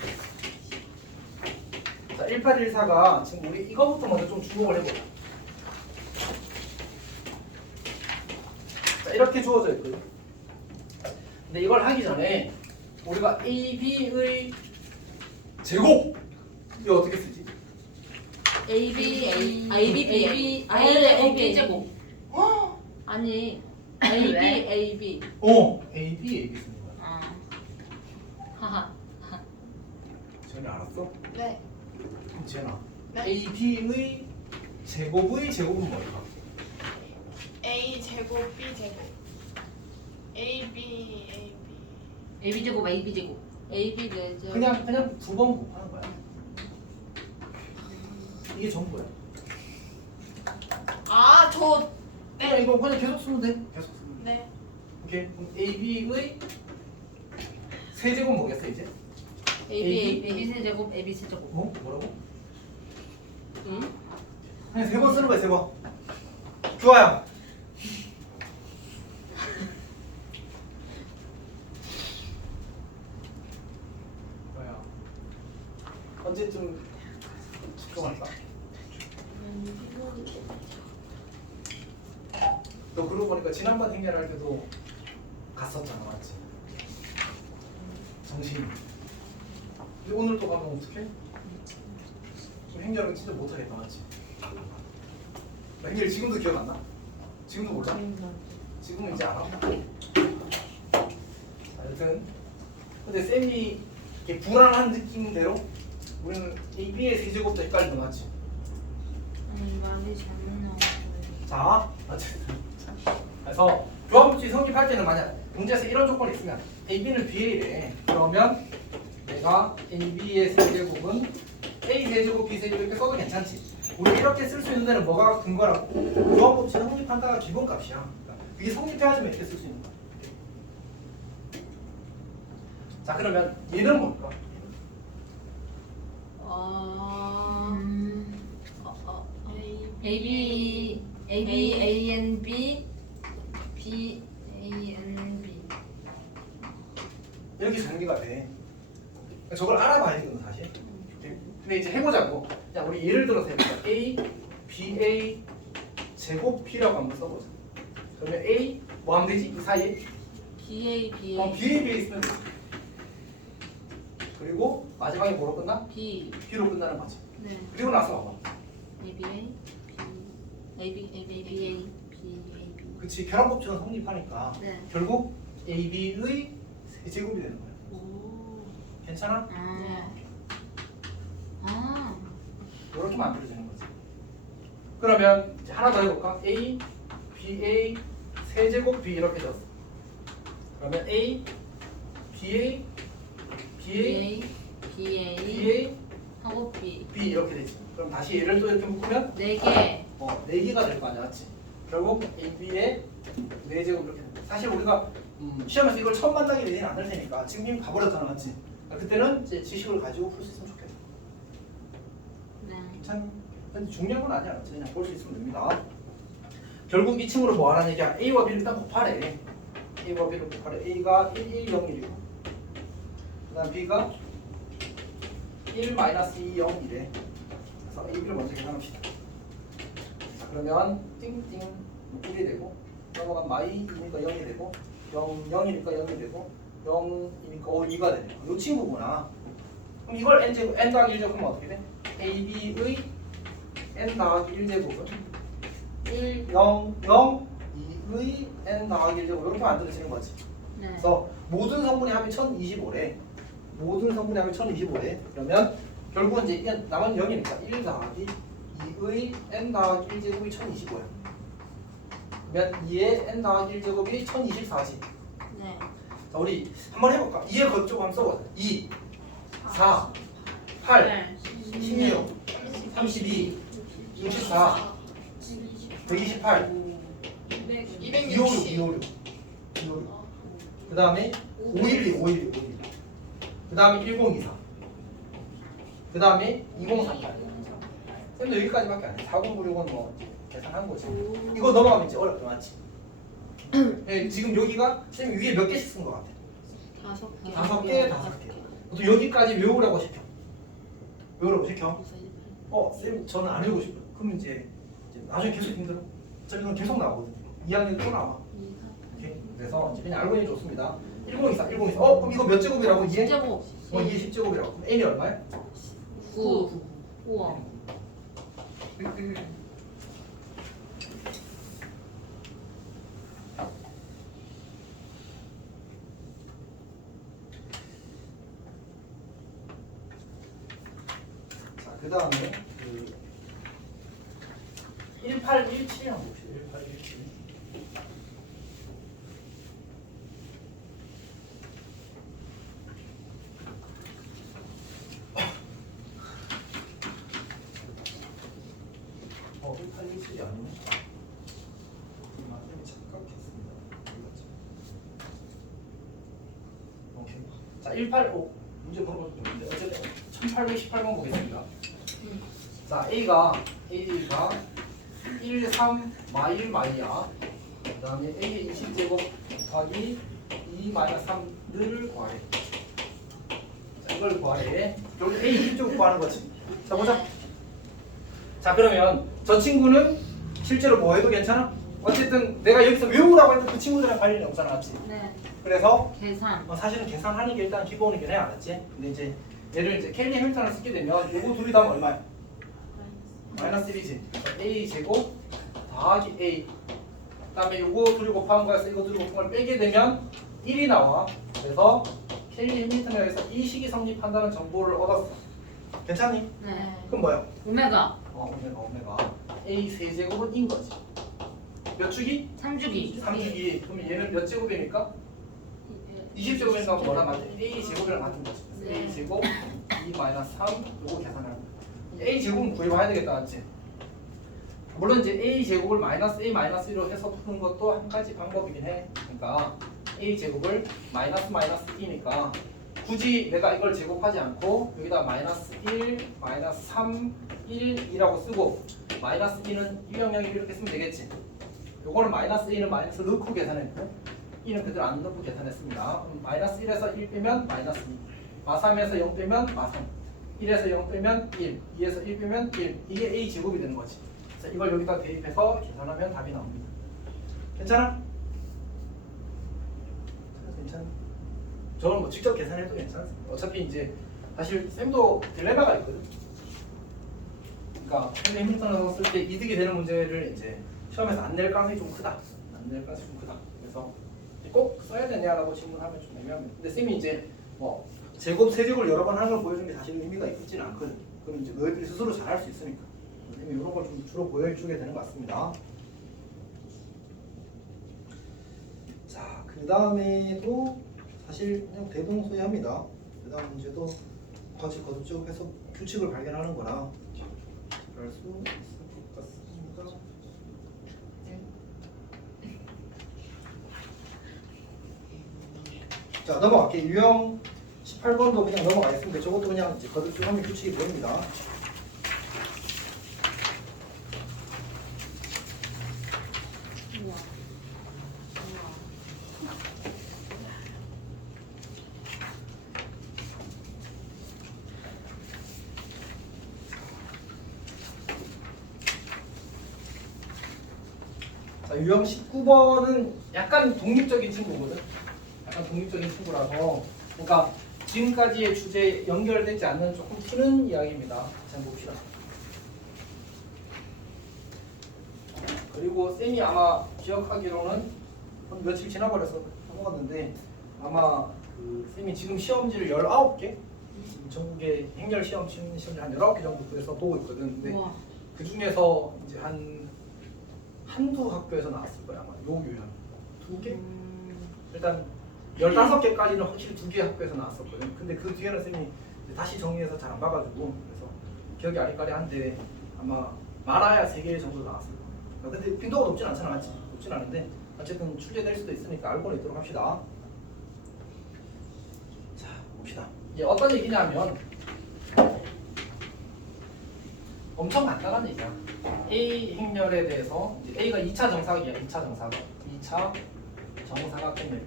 자, 1814가 지금 우리 이거부터 먼저 좀 주목을 해보자. 자, 이렇게 주어져 있거든. 근데 이걸 하기 전에 우리가 AB의 제곱 이거 어떻게 쓰지? AB 제곱. 아니 왜? AB. AB 쓰는 거야. 아. 하하. 전혀 알았어? 네. 지현아. 네. AB의 제곱의 제곱은 뭘까? A 제곱 B 제곱. A B AB 제곱 AB 제곱. AB 내죠. 그냥 두 번 곱하는 거야. 이게 전부야. 아저 그냥 이거 그냥 계속 쓰면 돼. 계속 쓰면 돼. 네. 오케이. 그럼 AB의 세제곱 뭐겠어 이제? AB 세제곱 AB 세제곱. 뭐라고? 응? 그냥 세 번 쓰는 거야, 세 번. 좋아요. 언제쯤 집중할까? 너 그러고 보니까 지난번 행렬할 때도 갔었잖아, 맞지? 정신이. 근데 오늘 또 가면 어떡해? 그럼 행렬은 진짜 못하겠다, 맞지? 행렬 지금도 기억 안 나? 지금도 몰라? 지금은 이제 알아. 하여튼 근데 쌤이 이렇게 불안한 느낌대로 우리는 AB의 세제곱도 헷갈리는 거 맞지? 아니 말이 잘못 나왔어요. 자, 어쨌든 그래서 조합법칙 성립할 때는 만약 문제에서 이런 조건이 있으면 AB는 BA래. 그러면 내가 AB의 세제곱은 A 세제곱, B 세제곱 이렇게 써도 괜찮지. 우리 이렇게 쓸 수 있는 데는 뭐가 근거라고? 조합법칙 성립한다가 기본값이야. 그러니까 이게 성립해야지만 이렇게 쓸 수 있는 거야. 자, 그러면 얘는 뭘까? A B A N B B A N B. 이렇게 정리가 돼. 그러니까 저걸 알아봐야 되거든 사실. 근데 이제 해보자고. 자, 우리 예를 들어서 해보자. A, B, A 제곱 B라고 한번 써보자. 그러면 A 뭐 하면 되지? 이 사이에 B A B A B, A, B 있으면 되지. 그리고 마지막에 뭐로 끝나? B. B로 끝나는 거지. 네. 그리고 나서 봐봐. A B A B A B A B A B A B. 그치, 결합법칙은 성립하니까 네. 결국 A, B의 세제곱이 되는 거야. 오. 괜찮아? 아. 아. 이렇게 만들어지는 거지. 그러면 이제 하나 더 해볼까? A, B, A 세제곱 B 이렇게 졌어. 그러면 A, B, A, B, A, B A B, A, 하고 B. B 이렇게 되지. 그럼 다시 얘를 또 이렇게 묶으면 4개. 4개가 될 거 아니야, 맞지? 결국 A, B의 4제곱 이렇게 된다. 사실 우리가 시험에서 이걸 처음 만나게 되진 않을 테니까 지금 이미 가버렸잖아, 맞지? 그때는 이제 지식을 가지고 풀 수 있으면 좋겠다. 네. 참, 근데 중요한 건 아니야. 그냥 볼 수 있으면 됩니다. 결국 이 친구를 뭐 하라는 얘기야? A와 B를 일단 곱하래. A와 B를 곱하래. A가 1, 1, 0, 1이고 그 다음 B가 1, 마이너스 2, 0, 1에 그래서 A, B를 먼저 계산합시다. 자, 그러면 띵띵 1이 되고 넘어간 마이2니까 0이 되고 0, 0이니까 0이 되고 0이니까 2가 되네. 이 친구구나. 그럼 이걸 n 더하기 1제곱하면 어떻게 돼? AB의 n 더하기 1제곱은 1, 0, 0, 2의 n 더하기 1제곱 이렇게 만들어지는 거지. 네. 그래서 모든 성분의 합이 1025래. 모든 성분의 합이 1025래. 그러면 결국은 이제 남은 0이니까 1 더하기 2의 n 더하기 1제곱이 1025야. 그러면 2의 n 더하기 1제곱이 1024지. 네. 자, 우리 한번 해볼까? 2의 거쪽 한번 써보자. 2, 4, 8, 16, 32, 64, 128, 256, 256, 256. 그 다음에 512, 512, 512. 그 다음에 1024. 그 다음에 2038. 쌤도 여기까지밖에 안 해. 4096은 뭐 계산한 거지. 이거 넘어가면 이제 어렵다, 맞지? 네, 지금 여기가 쌤이 위에 몇 개씩 쓴 것 같아? 5개. 5개, 5개. 또 여기까지 외우라고 시켜. 외우라고 시켜. 쌤 저는 안 외우고 싶어요. 그럼 이제 나중에 계속 힘들어. 어차피 이건 계속 나오거든요. 2학년 또 나와. 오케이. 그래서 이제 그냥 알고 있는 게 좋습니다. 1024, 1024. 그럼 이거 몇 제곱이라고? 2에? 10제곱. 2에 10제곱이라고. 그럼 n이 얼마야? 9. 우와. 자, 그 다음에 1817 한번 봅시다. 1817. 어, 1817이 아니네. 쌤이 착각했습니다. 오케이. 자, 185 문제 물어봐도 되는데 어쨌든 1818번 보겠습니다. 자, A가 1, 3, 마일 마이야. 그 다음에 A의 20제곱 곱하기 2 마이너스 3를 구하래. 자, 이걸 구하래. 여기 A 힘줄 구하는 거지. 자 보자. 자 그러면 저 친구는 실제로 뭐 해도 괜찮아? 어쨌든 내가 여기서 외우라고 했던 그 친구들이랑 관련이 없잖아, 맞지? 네. 그래서 계산. 사실은 계산하는 게 일단 기본이긴 해, 알았지? 근데 이제 얘를 이제 켈리 햄ilton을 쓰게 되면 요거 둘이 다 얼마야? 마이너스 1이지. A 제곱 더하기 A. 그다음에 요거 둘이 곱한 거에서 이거 둘이 곱한 걸 빼게 되면 1이 나와. 그래서 켈리 햄ilton에 의해서 이 식이 성립한다는 정보를 얻었어. 괜찮니? 네. 그럼 뭐야? 오메가. 오메가. A 세제곱은 인 거지. 몇 축이? 3주기. 3주기. 그럼 얘는 몇 제곱입니까? 20제곱이니까 뭐랑 같은? A 제곱이랑 같은 거지. 네. A 제곱 2 마이너스 3 요거 계산하는 거. A 제곱은 구해봐야 되겠다, 맞지? 물론 이제 A 제곱을 마이너스 A 마이너스 1로 해서 푸는 것도 한 가지 방법이긴 해. 그러니까 A 제곱을 마이너스 2니까 굳이 내가 이걸 제곱하지 않고 여기다 마이너스 1, 마이너스 3, 1, 2라고 쓰고 마이너스 2는 100 이렇게 쓰면 되겠지. 요거는 마이너스 2는 마이너스 넣고 계산했고 2는 그대로 안 넣고 계산했습니다. 그럼 마이너스 1에서 1 빼면 마이너스 2, 마3에서 0 빼면 마3, 1에서 0 빼면 1, 2에서 1 빼면 1. 이게 A 제곱이 되는 거지. 그래서 이걸 여기다 대입해서 계산하면 답이 나옵니다. 괜찮아? 괜찮아? 저는 뭐 직접 계산해도 괜찮아요. 어차피 이제 사실 쌤도 딜레마가 있거든. 그러니까 켈리 햄ilton을 쓸 때 이득이 되는 문제를 이제 시험에서 안 낼 가능성이 좀 크다. 안 낼 가능성이 좀 크다. 그래서 꼭 써야 되냐라고 질문하면 좀 애매합니다. 근데 쌤이 이제 뭐 제곱, 세제곱을 여러 번 하는 걸 보여주는 게 사실 의미가 있지는 않거든. 그럼 이제 너희들이 스스로 잘할 수 있으니까. 쌤이 이런 걸 좀 주로 보여주게 되는 것 같습니다. 자, 그 다음에도 사실 그냥 대동소이합니다. 그 다음 문제도 같이 거듭적해서 규칙을 발견하는 거라 할 수 있을 것 같습니다. 자, 넘어갈게요. 유형 18번도 그냥 넘어가겠습니다. 저것도 그냥 이제 거듭적하면 규칙이 보입니다. 자, 유형 19번은 약간 독립적인 친구거든. 약간 독립적인 친구라서, 그러니까 지금까지의 주제에 연결되지 않는 조금 튀는 이야기입니다. 자, 봅시다. 그리고 쌤이 아마 기억하기로는 한 며칠 지나버려서 까먹었는데 아마 그 쌤이 지금 시험지를 19개? 전국에 행렬 시험 치는 시험지 한 19개 정도 그래서 보고 있거든. 근데 우와. 그 중에서 이제 한두 학교에서 나왔을 거야 아마 요 유형 2개? 일단 15개까지는 확실히 2개 학교에서 나왔었거든. 근데 그 뒤에는 쌤이 다시 정리해서 잘 안 봐가지고 그래서 기억이 아리까리한데 아마 말아야 3개 정도 나왔을 거야. 근데 빈도가 높진 않잖아, 맞지? 높진 않은데 어쨌든 출제될 수도 있으니까 알고는 있도록 합시다. 자, 봅시다. 이게 어떤 얘기냐면 엄청 간단한 얘기야. A 행렬에 대해서 이제 A가 2차 정사각이야. 2차 정사각. 2차 정사각 행렬.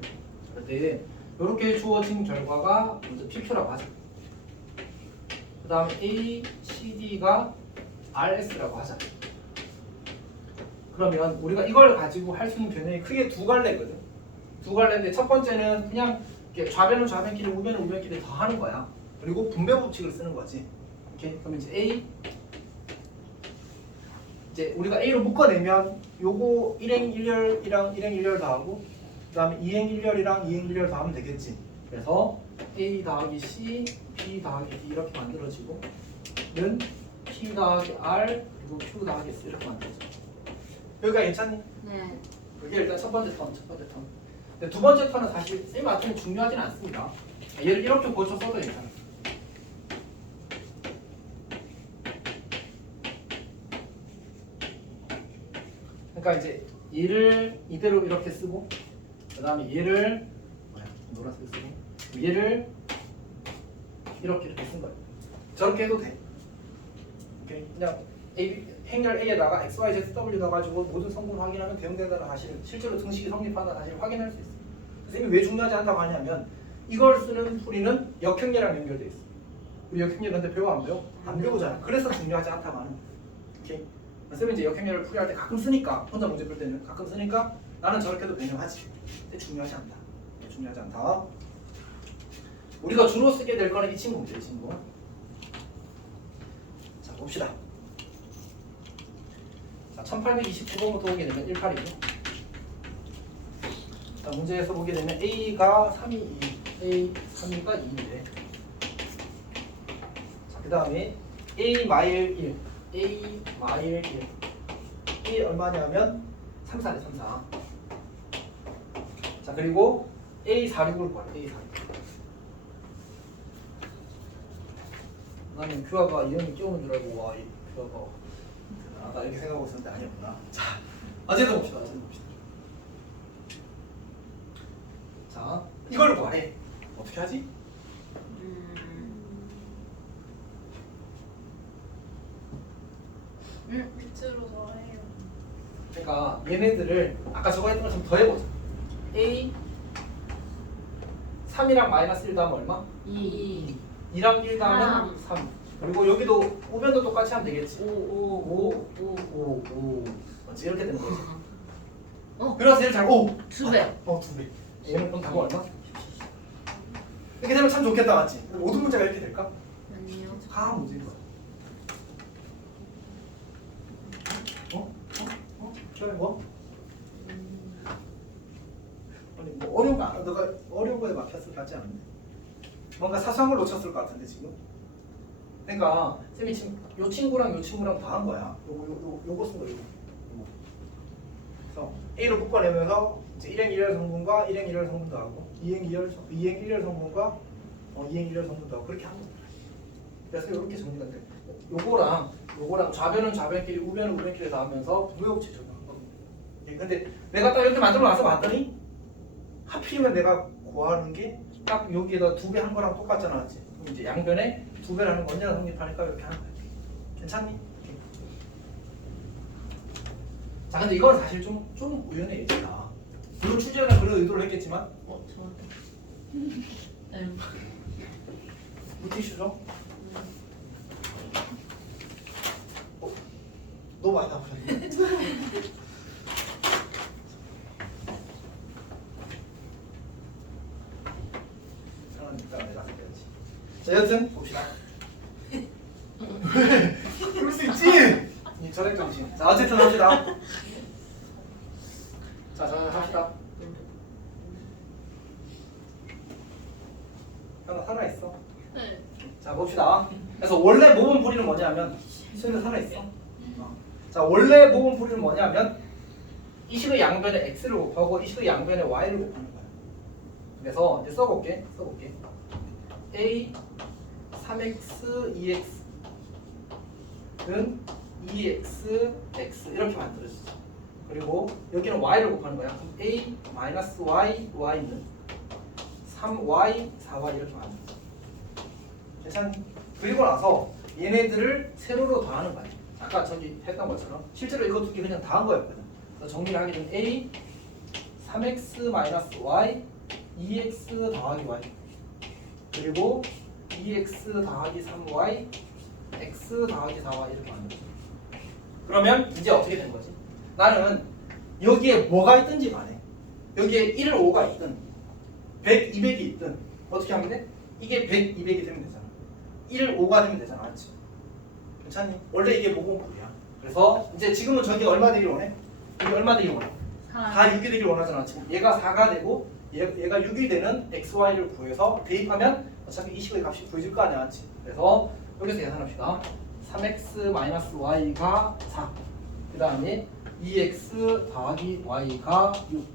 그럴 때 이렇게 주어진 결과가 먼저 PQ라고 하자. 그 다음에 A, CD가 RS라고 하자. 그러면 우리가 이걸 가지고 할 수 있는 변형이 크게 두 갈래거든. 두 갈래인데 첫 번째는 그냥 이렇게 좌변은 좌변끼리 우변은 우변끼리 더 하는 거야. 그리고 분배 법칙을 쓰는 거지. 이렇게 그러면 이제 A 이제 우리가 A로 묶어내면 요거 1행 1렬이랑 1행 1렬 더하고 그 다음에 2행 1렬이랑 2행 1렬 더하면 되겠지. 그래서 A 더하기 C, B 더하기 D 이렇게 만들어지고 는 P 더하기 R 그리고 Q 더하기 S 이렇게 만들어져. 여기가 괜찮니? 네. 그게 일단 첫 번째 턴. 근데 두 번째 턴은 사실 쌤한테는 중요하진 않습니다. 얘를 이렇게 고쳐 써도 괜찮아. 그러니까 이제 얘를 이대로 이렇게 쓰고 그 다음에 얘를 노란색 쓰고 얘를 이렇게 쓴 거예요. 저렇게 해도 돼. 그냥 행렬 A에다가 X, Y, Z, W 넣어가지고 모든 성분 확인하면 대응된다는 사실을 실제로 등식이 성립한다는 사실을 확인할 수 있어요. 선생님이 왜 중요하지 않다고 하냐면 이걸 쓰는 풀이는 역행렬이랑 연결돼 있어. 우리 역행렬 근데 배워 안 배워? 안 배우잖아. 그래서 중요하지 않다고 하는 거야. 오케이? 쌤이 이제 역행렬을 풀이할 때 가끔 쓰니까 혼자 문제 풀 때는 가끔 쓰니까 나는 저렇게도 변형하지. 근데 중요하지 않다. 중요하지 않다. 우리가 주로 쓰게 될 거는 이 친구입니다. 이 친구. 자 봅시다. 자 1829번부터 보게 되면 18이고. 자 문제에서 보게 되면 A가 3이 2, A 3이가 2인데. 자 그 다음에 A 마일 1, A 마일 1. A 얼마냐면 3, 4네 3, 4. 자 그리고 A 466을 구하래. A 466. 나는 큐아가 이름을 끼우는 줄 알고 와 이 큐아가 나 이렇게 생각하고 있었는데 아니었구나. 자 어쨌든 봅시다. 어쨌든 봅시다. 자 이걸 구하래. 어떻게 하지? 밑으로 더해요. 그러니까 얘네들을 아까 저거 했던 것처럼 더해보자. A 3이랑 마이너스 1 더하면 얼마? 2. 2랑 1 더하면 3. 그리고 여기도 우변도 똑같이 하면 되겠지. 5. 맞지? 이렇게 되는 거지. 그래서 얘를 잘 5. 2배. 2배. 얘는 그럼 답은 얼마? 이렇게 되면 참 좋겠다, 맞지? 모든 문제가 이렇게 될까? 아니요. 다 문제인 거야. 그래 뭐? 아니 뭐 어려운 거 너가 어려운 거에 막혔을 것 같지 않은데? 뭔가 사소한 걸 놓쳤을 것 같은데 지금? 그러니까 쌤이 지금 요 친구랑 다 한 거야. 요거 쓴 거 요거. 그래서 A로 묶어내면서 이제 1행 1열 성분과 1행 1열 성분도 하고 2행 1열 성분과 2행 1열 성분도 하고 그렇게 한 거야. 그래서 이렇게 정리가 돼. 요거랑 좌변은 좌변끼리 우변은 우변끼리 다 하면서 부여법칙 적용한 거거든요. 근데 내가 딱 이렇게 만들어 놔서 봤더니 하필이면 내가 구하는 게 딱 여기에다 2배 한 거랑 똑같잖아, 맞지? 그럼 이제 양변에 2배라는 거 언제나 성립하니까 이렇게 하는 거야. 괜찮니? 오케이. 자, 근데 이건 사실 좀 우연의 일이다. 물론 출제자는 그런 의도를 했겠지만, 저한테. 물티슈죠? 너무 많이 나오셨네. 자, 여튼 봅시다. 그럴 수 있지. 이 절약정신. 자, 어쨌든 합시다. 자, 합시다. 하나 살아 있어. 네. 자, 봅시다. 그래서 원래 모분 풀이는 뭐냐면 수는 살아 있어. 자, 원래 모분 풀이는 뭐냐면 이 식의 양변에 x를 곱하고 이 식의 양변에 y를 곱하는 거야. 그래서 이제 써볼게. a 3x 2x는 2x x 이렇게 만들어지죠. 그리고 여기는 y를 곱하는 거야. 그럼 a 마이너스 y y는 3y 4y 이렇게 만들어져. 괜찮니? 그리고 나서 얘네들을 세로로 더하는 거야. 아까 저기 했던 것처럼 실제로 이거 두 개 그냥 다 한 거였거든. 그래서 정리를 하게 되면 a 3x 마이너스 y 2x 더하기 y 그리고 2x 더하기 3y x 더하기 4y 이렇게 만들어져. 그러면 이제 어떻게 되는 거지? 나는 여기에 뭐가 있든지 간에 여기에 1, 5가 있든 100, 200이 있든 어떻게 하면 돼? 이게 100, 200이 되면 되잖아. 1, 5가 되면 되잖아. 맞지? 괜찮니? 원래 이게 모공풀이야. 그래서 이제 지금은 저기 얼마 되길 원해? 여기 얼마 되길 원해? 4. 다 6이 되길 원하잖아. 지금 얘가 4가 되고 얘가 6이 되는 xy를 구해서 대입하면 어차피 이 식의 값이 구해질 거 아니야. 맞지? 그래서 여기서 계산합시다. 3x-y가 4. 그 다음에 2x 더하기 y가 6.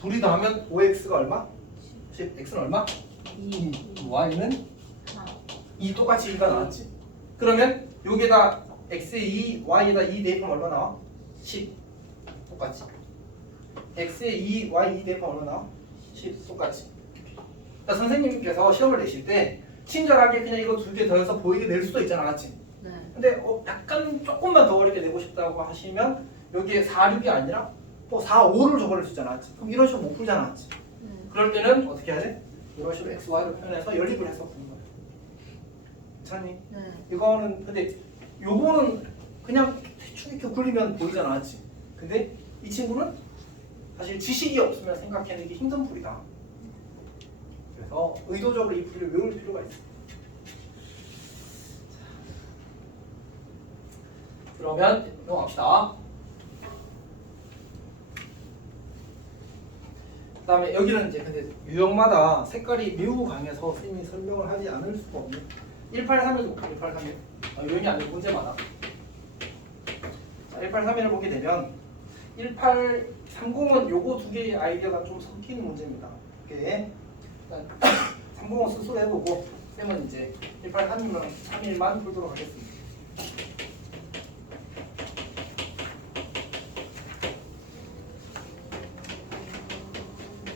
둘이 더하면 5x가 얼마? 10. x는 얼마? 2. y는 2 똑같이 2가 나왔지. 그러면 여기에다 x에 2, y에다 2 대입하면 얼마 나와? 10. 똑같이. x에 2, y 2 대입하면 얼마 나와? 10. 똑같이. 그러니까 선생님께서 시험을 내실 때 친절하게 그냥 이거 두 개 더해서 보이게 낼 수도 있잖아. 맞지? 네. 근데 약간 조금만 더 어렵게 내고 싶다고 하시면 여기에 4, 6이 아니라 또 4, 5를 적어낼 수 있잖아. 맞지? 그럼 이런 식으로 못 풀잖아. 맞지? 네. 그럴 때는 어떻게 해야 돼? 이런 식으로 x, y를 표현해서 연립을 해서 푸는 거예요. 괜찮니? 네. 이거는 근데 요거는 그냥 대충 이렇게 굴리면 보이잖아, 맞지? 근데 이 친구는 사실 지식이 없으면 생각해내기 힘든 풀이다. 그래서 의도적으로 이 풀이를 외울 필요가 있어. 그러면 넘어갑시다. 그 다음에 여기는 이제 근데 유형마다 색깔이 매우 강해서 선생님이 설명을 하지 않을 수가 없는 183을 볼게요. 183일 유형이 아니고 문제마다. 자, 183일을 보게 되면 1830은 요거 두 개의 아이디어가 좀 섞이는 문제입니다. 이게 30은 스스로 해보고 쌤은 이제 183일만 풀도록 하겠습니다.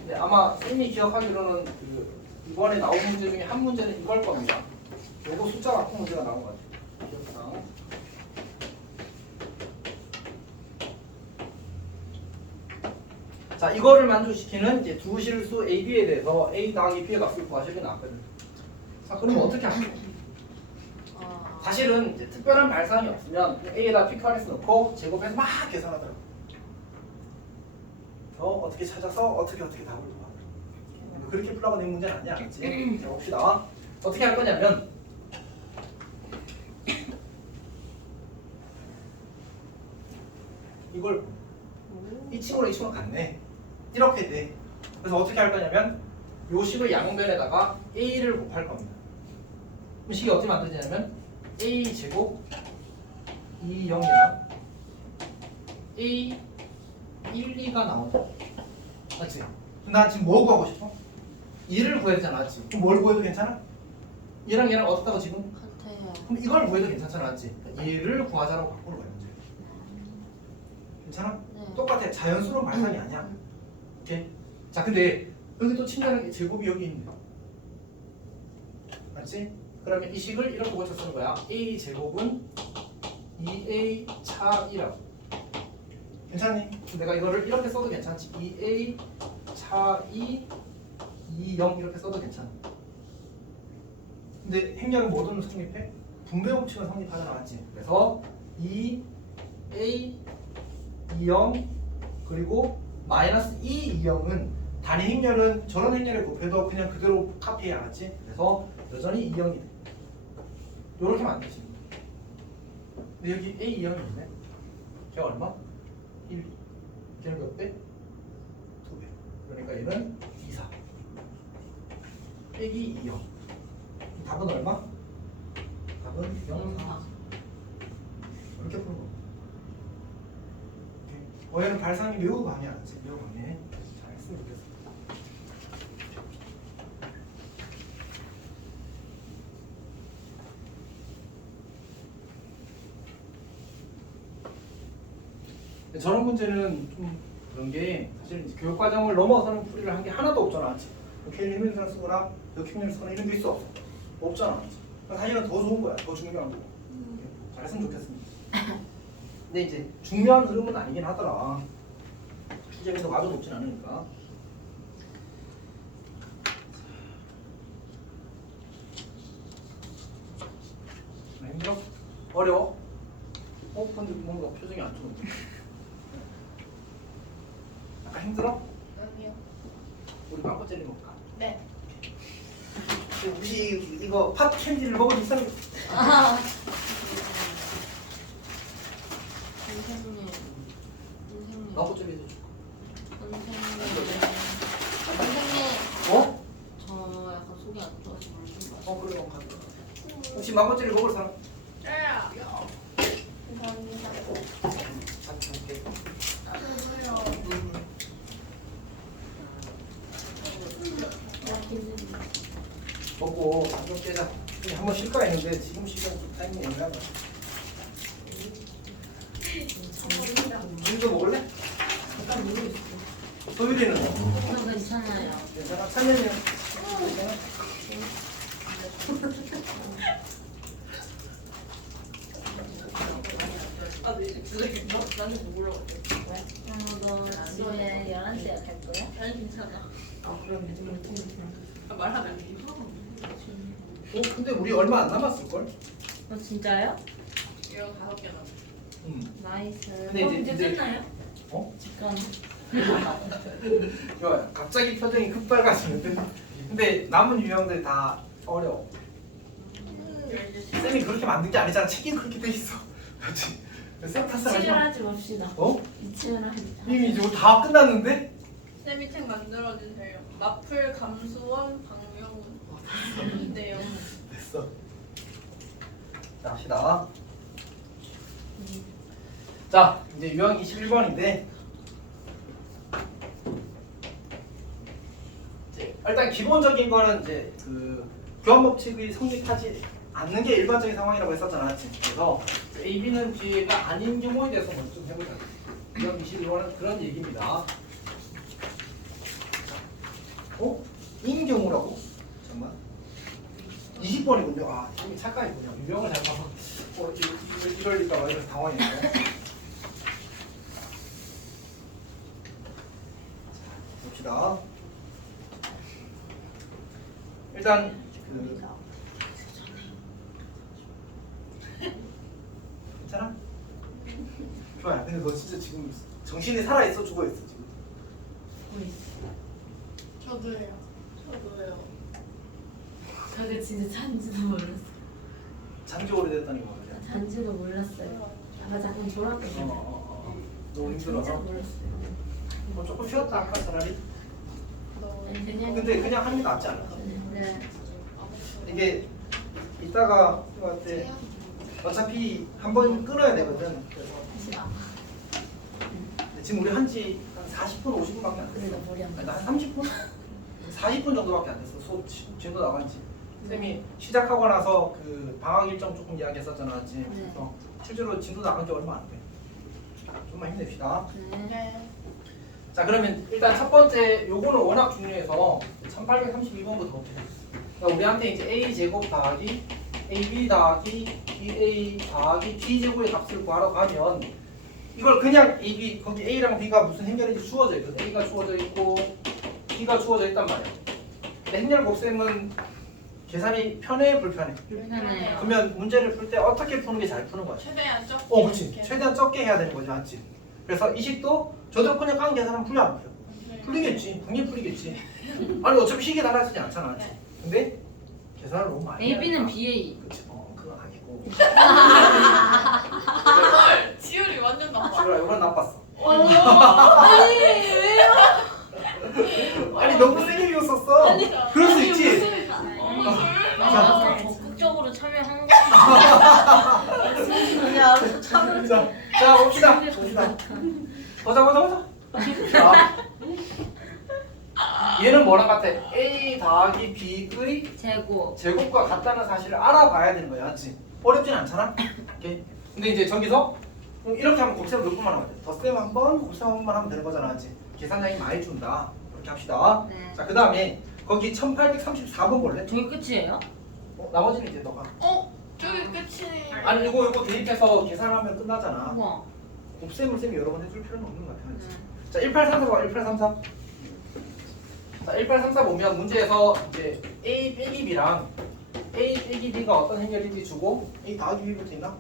네, 아마 쌤이 기억하기로는 그 이번에 나온 문제 중에 한 문제는 이걸 겁니다. 요거 숫자 같은 문제가 나온 것 같아요. 기억상. 자, 이거를 만족시키는 이제 두 실수 A, B에 대해서 A 더하기 B의 값을 구하시게 나왔거든요. 자, 그러면 어떻게 하실까요? 사실은 이제 특별한 발상이 없으면 A에다 PQRS 넣고 제곱해서 막 계산하더라고요. 어떻게 찾아서 어떻게 답을 구하더라고요. 그렇게 풀라고 낸 문제는 아니야. 그치? 자, 봅시다. 어떻게 할 거냐면 이걸 이 친구랑 이 친구랑 같네. 이렇게 돼. 그래서 어떻게 할 거냐면 요 식을 양변에다가 A를 곱할 겁니다. 그럼 식이 어떻게 만들어지냐면 A 제곱 2, 0이랑 A 1, 2가 나온다. 맞지? 나 지금 뭐 구하고 싶어? 2를 구해야 되잖아. 맞지? 그럼 뭘 구해도 괜찮아? 얘랑 얘랑 어떻다고 지금? 같아요. 그럼 이걸 구해도 괜찮잖아. 맞지? 얘를 구하자라고 바꾸는 거야. 문제. 괜찮아? 네. 똑같아. 자연스러운 발상이 아니야. 오케이? 자, 근데 여기 또 친절하게 제곱이 여기 있네. 맞지? 그러면 이 식을 이렇게 고쳐 쓰는 거야. A 제곱은 2A 차 2라고. 괜찮니? 내가 이거를 이렇게 써도 괜찮지. 2A 차 2, 2, 0 이렇게 써도 괜찮아. 근데 행렬은 뭐든 성립해? 분배 법칙은 성립하잖아. 맞지? 그래서 2A 2, 0 그리고 마이너스 2, 2, 0은 단위 행렬은 저런 행렬에 곱해도 그냥 그대로 카피해야 하지. 그래서 여전히 2, 0이 돼. 요렇게 만드시. 근데 여기 A 2, 0이 있네. 걔가 얼마? 1. 걔는 몇 배? 2배. 그러니까 얘는 2, 4. 빼기 2, 0. 답은 얼마? 답은 0, 4. 이렇게 푸는 거. 얘는 발상이 매우 강해. 매우 강해. 잘 했으면 좋겠어. 저런 문제는 좀 그런 게 사실 이제 교육 과정을 넘어서는 풀이를 한 게 하나도 없잖아. 케일 해밀턴을 쓰거나 역행률을 쓰거나 이런 게 있어 없어? 없잖아. 사실은 더 좋은 거야. 더 중요한 거고. 잘했으면 좋겠습니다. 근데 이제 중요한 흐름은 아니긴 하더라. 출제에서 아주 높진 않으니까. 힘들어? 어려워? 근데 뭔가 표정이 안 좋은데. 약간 힘들어? 아니요. 우리 망고 젤리 먹을까? 네. 혹시 이거 팥 캔디를 먹을 사람이 아. 선생님. 선생님. 망고 젤리도 줄까? 선생님. 어? 저 약간 속이 안 좋아서 물좀 마셔. 그래 가져가. 혹시 망고 젤리 먹을 사람? 저요. 감사합니다. 오케이. 먹고 방금 깨자. 한번 쉴까 했는데 지금 시간 좀 타이밍 애매하다. 우리도 먹을래? 약간 모르겠어. 소율이는? 괜찮아요. 괜찮아? 찬현이는? 괜찮아? 나는 뭐 몰라. 너 집에 11시에 갈 거야? 아니 괜찮아. 그럼 말하면 돼. 근데 우리 얼마 안 남았을걸? 진짜요? 이런 5개 남았어. 나이스. 근데 그럼 이제- 이제 끝나요? 어? 직관. 좋아요. 갑자기 표정이 급발가지는데. 근데 남은 유형들 다 어려워. 쌤이 그렇게 만든 게 아니잖아. 책이 그렇게 돼 있어. 그렇지? 쌤 탓을 하지 이치를 마. 하지 맙시다. 어? 이치를 하지. 이미 이제 다 끝났는데? 쌤이 책 만들어주세요. 마플, 감수원, 박명훈. 이대요. 됐어. 자, 합시다. 자, 이제 유형 21번인데 일단 기본적인 거는 이제 그 교환 법칙이 성립하지 않는 게 일반적인 상황이라고 했었잖아. 그래서 A, B는 B가 아닌 경우에 대해서 먼저 좀 해보자. 유형 21번은 그런 얘기입니다. 인 경우라고? 잠깐만. 20번이군요. 아, 이게 착각이군요. 유형을 잘 봐서 이럴리까 봐 이래서 당황했네. 봅시다. 일단 괜찮아? 좋아요. 근데 너 진짜 지금 정신이 살아 있어, 죽어 있어 지금? 저도예요. 저도요. 저게 진짜 잔지도 몰랐어. 잠지 오래됐다는 거 같아요. 잔지도 몰랐어요. 맞아, 그럼 졸았거든. 너무 진짜 힘들어서. 몰랐어요. 조금 쉬었다 할까 차라리? 그냥. 근데 그냥 하는 게 낫지 않아? 네. 이게 이따가 때 어차피 한 번 끊어야 되거든. 그래서 지금 우리 한지 한 40분, 50분밖에 안 그래도 됐어. 머리 안 아니, 한 30분? 40분 정도밖에 안 됐어. 수업 진도 나간 지. 쌤이 시작하고 나서 그 방학 일정 조금 이야기했었잖아. 그래서 실제로 진도 나간 지 얼마 안 돼. 좀만 힘냅시다. 네. 자, 그러면 일단 첫 번째 요거는 워낙 중요해서 1832번부터 봅시다. 그러니까 우리한테 이제 a 제곱 더하기 ab 더하기 ba 더하기 b 제곱의 값을 구하라고 하면 이걸 그냥 ab 거기 a랑 b가 무슨 행렬인지 주어져 있거든. a가 주어져 있고 b가 주어져 있단 말이야. 근데 행렬 곱셈은 계산이 편해 불편해? 불편해요. 그러면 문제를 풀 때 어떻게 푸는 게 잘 푸는 거야? 최대한 적게. 그렇지. 최대한 적게 해야 되는 거지, 맞지? 그래서 이 식도 저대로 그냥 깡 계산하면 풀려 안 풀려? 풀리겠지. 당연히 풀리겠지. 아니 어차피 식이 달라지지 않잖아, 맞지? 근데 계산을 너무 많이 해야 AB는 된다. BA. 그렇지. 그건 아니고. 헐, 지율이 완전 나빠. 지우라, 이건 나빴어. 아니 왜요? 아니 너무 세게 비웠었어. 그럴 수 있지. 저 적극적으로 참여한 거. 자, 봅시다. 보자. 자, 얘는 뭐랑 같아? A 더하기 B의 제곱. 제곱과 같다는 사실을 알아봐야 되는 거야, 맞지? 어렵진 않잖아. 오케이. 근데 이제 저기서 이렇게 하면 곱셈을 몇 번만 하면 돼? 덧셈 한 번, 곱셈 한 번만 하면 되는 거잖아, 맞지? 계산량이 많이 준다. 그렇게 합시다. 네. 자, 그 다음에 거기 1834번 볼래? 저게 끝이에요? 나머지는 이제 너가. 저기 끝이네. 아니 이거 대입해서 계산하면 끝나잖아. 우와. 곱셈을 쌤이 여러 번 해줄 필요는 없는 것 같아. 맞지? 네. 자, 1834 봐. 1834. 자, 1834 보면 문제에서 이제 A 빼기 B랑 A 빼기 B가 어떤 행렬인지 주고 A 더하기 B부터 있나?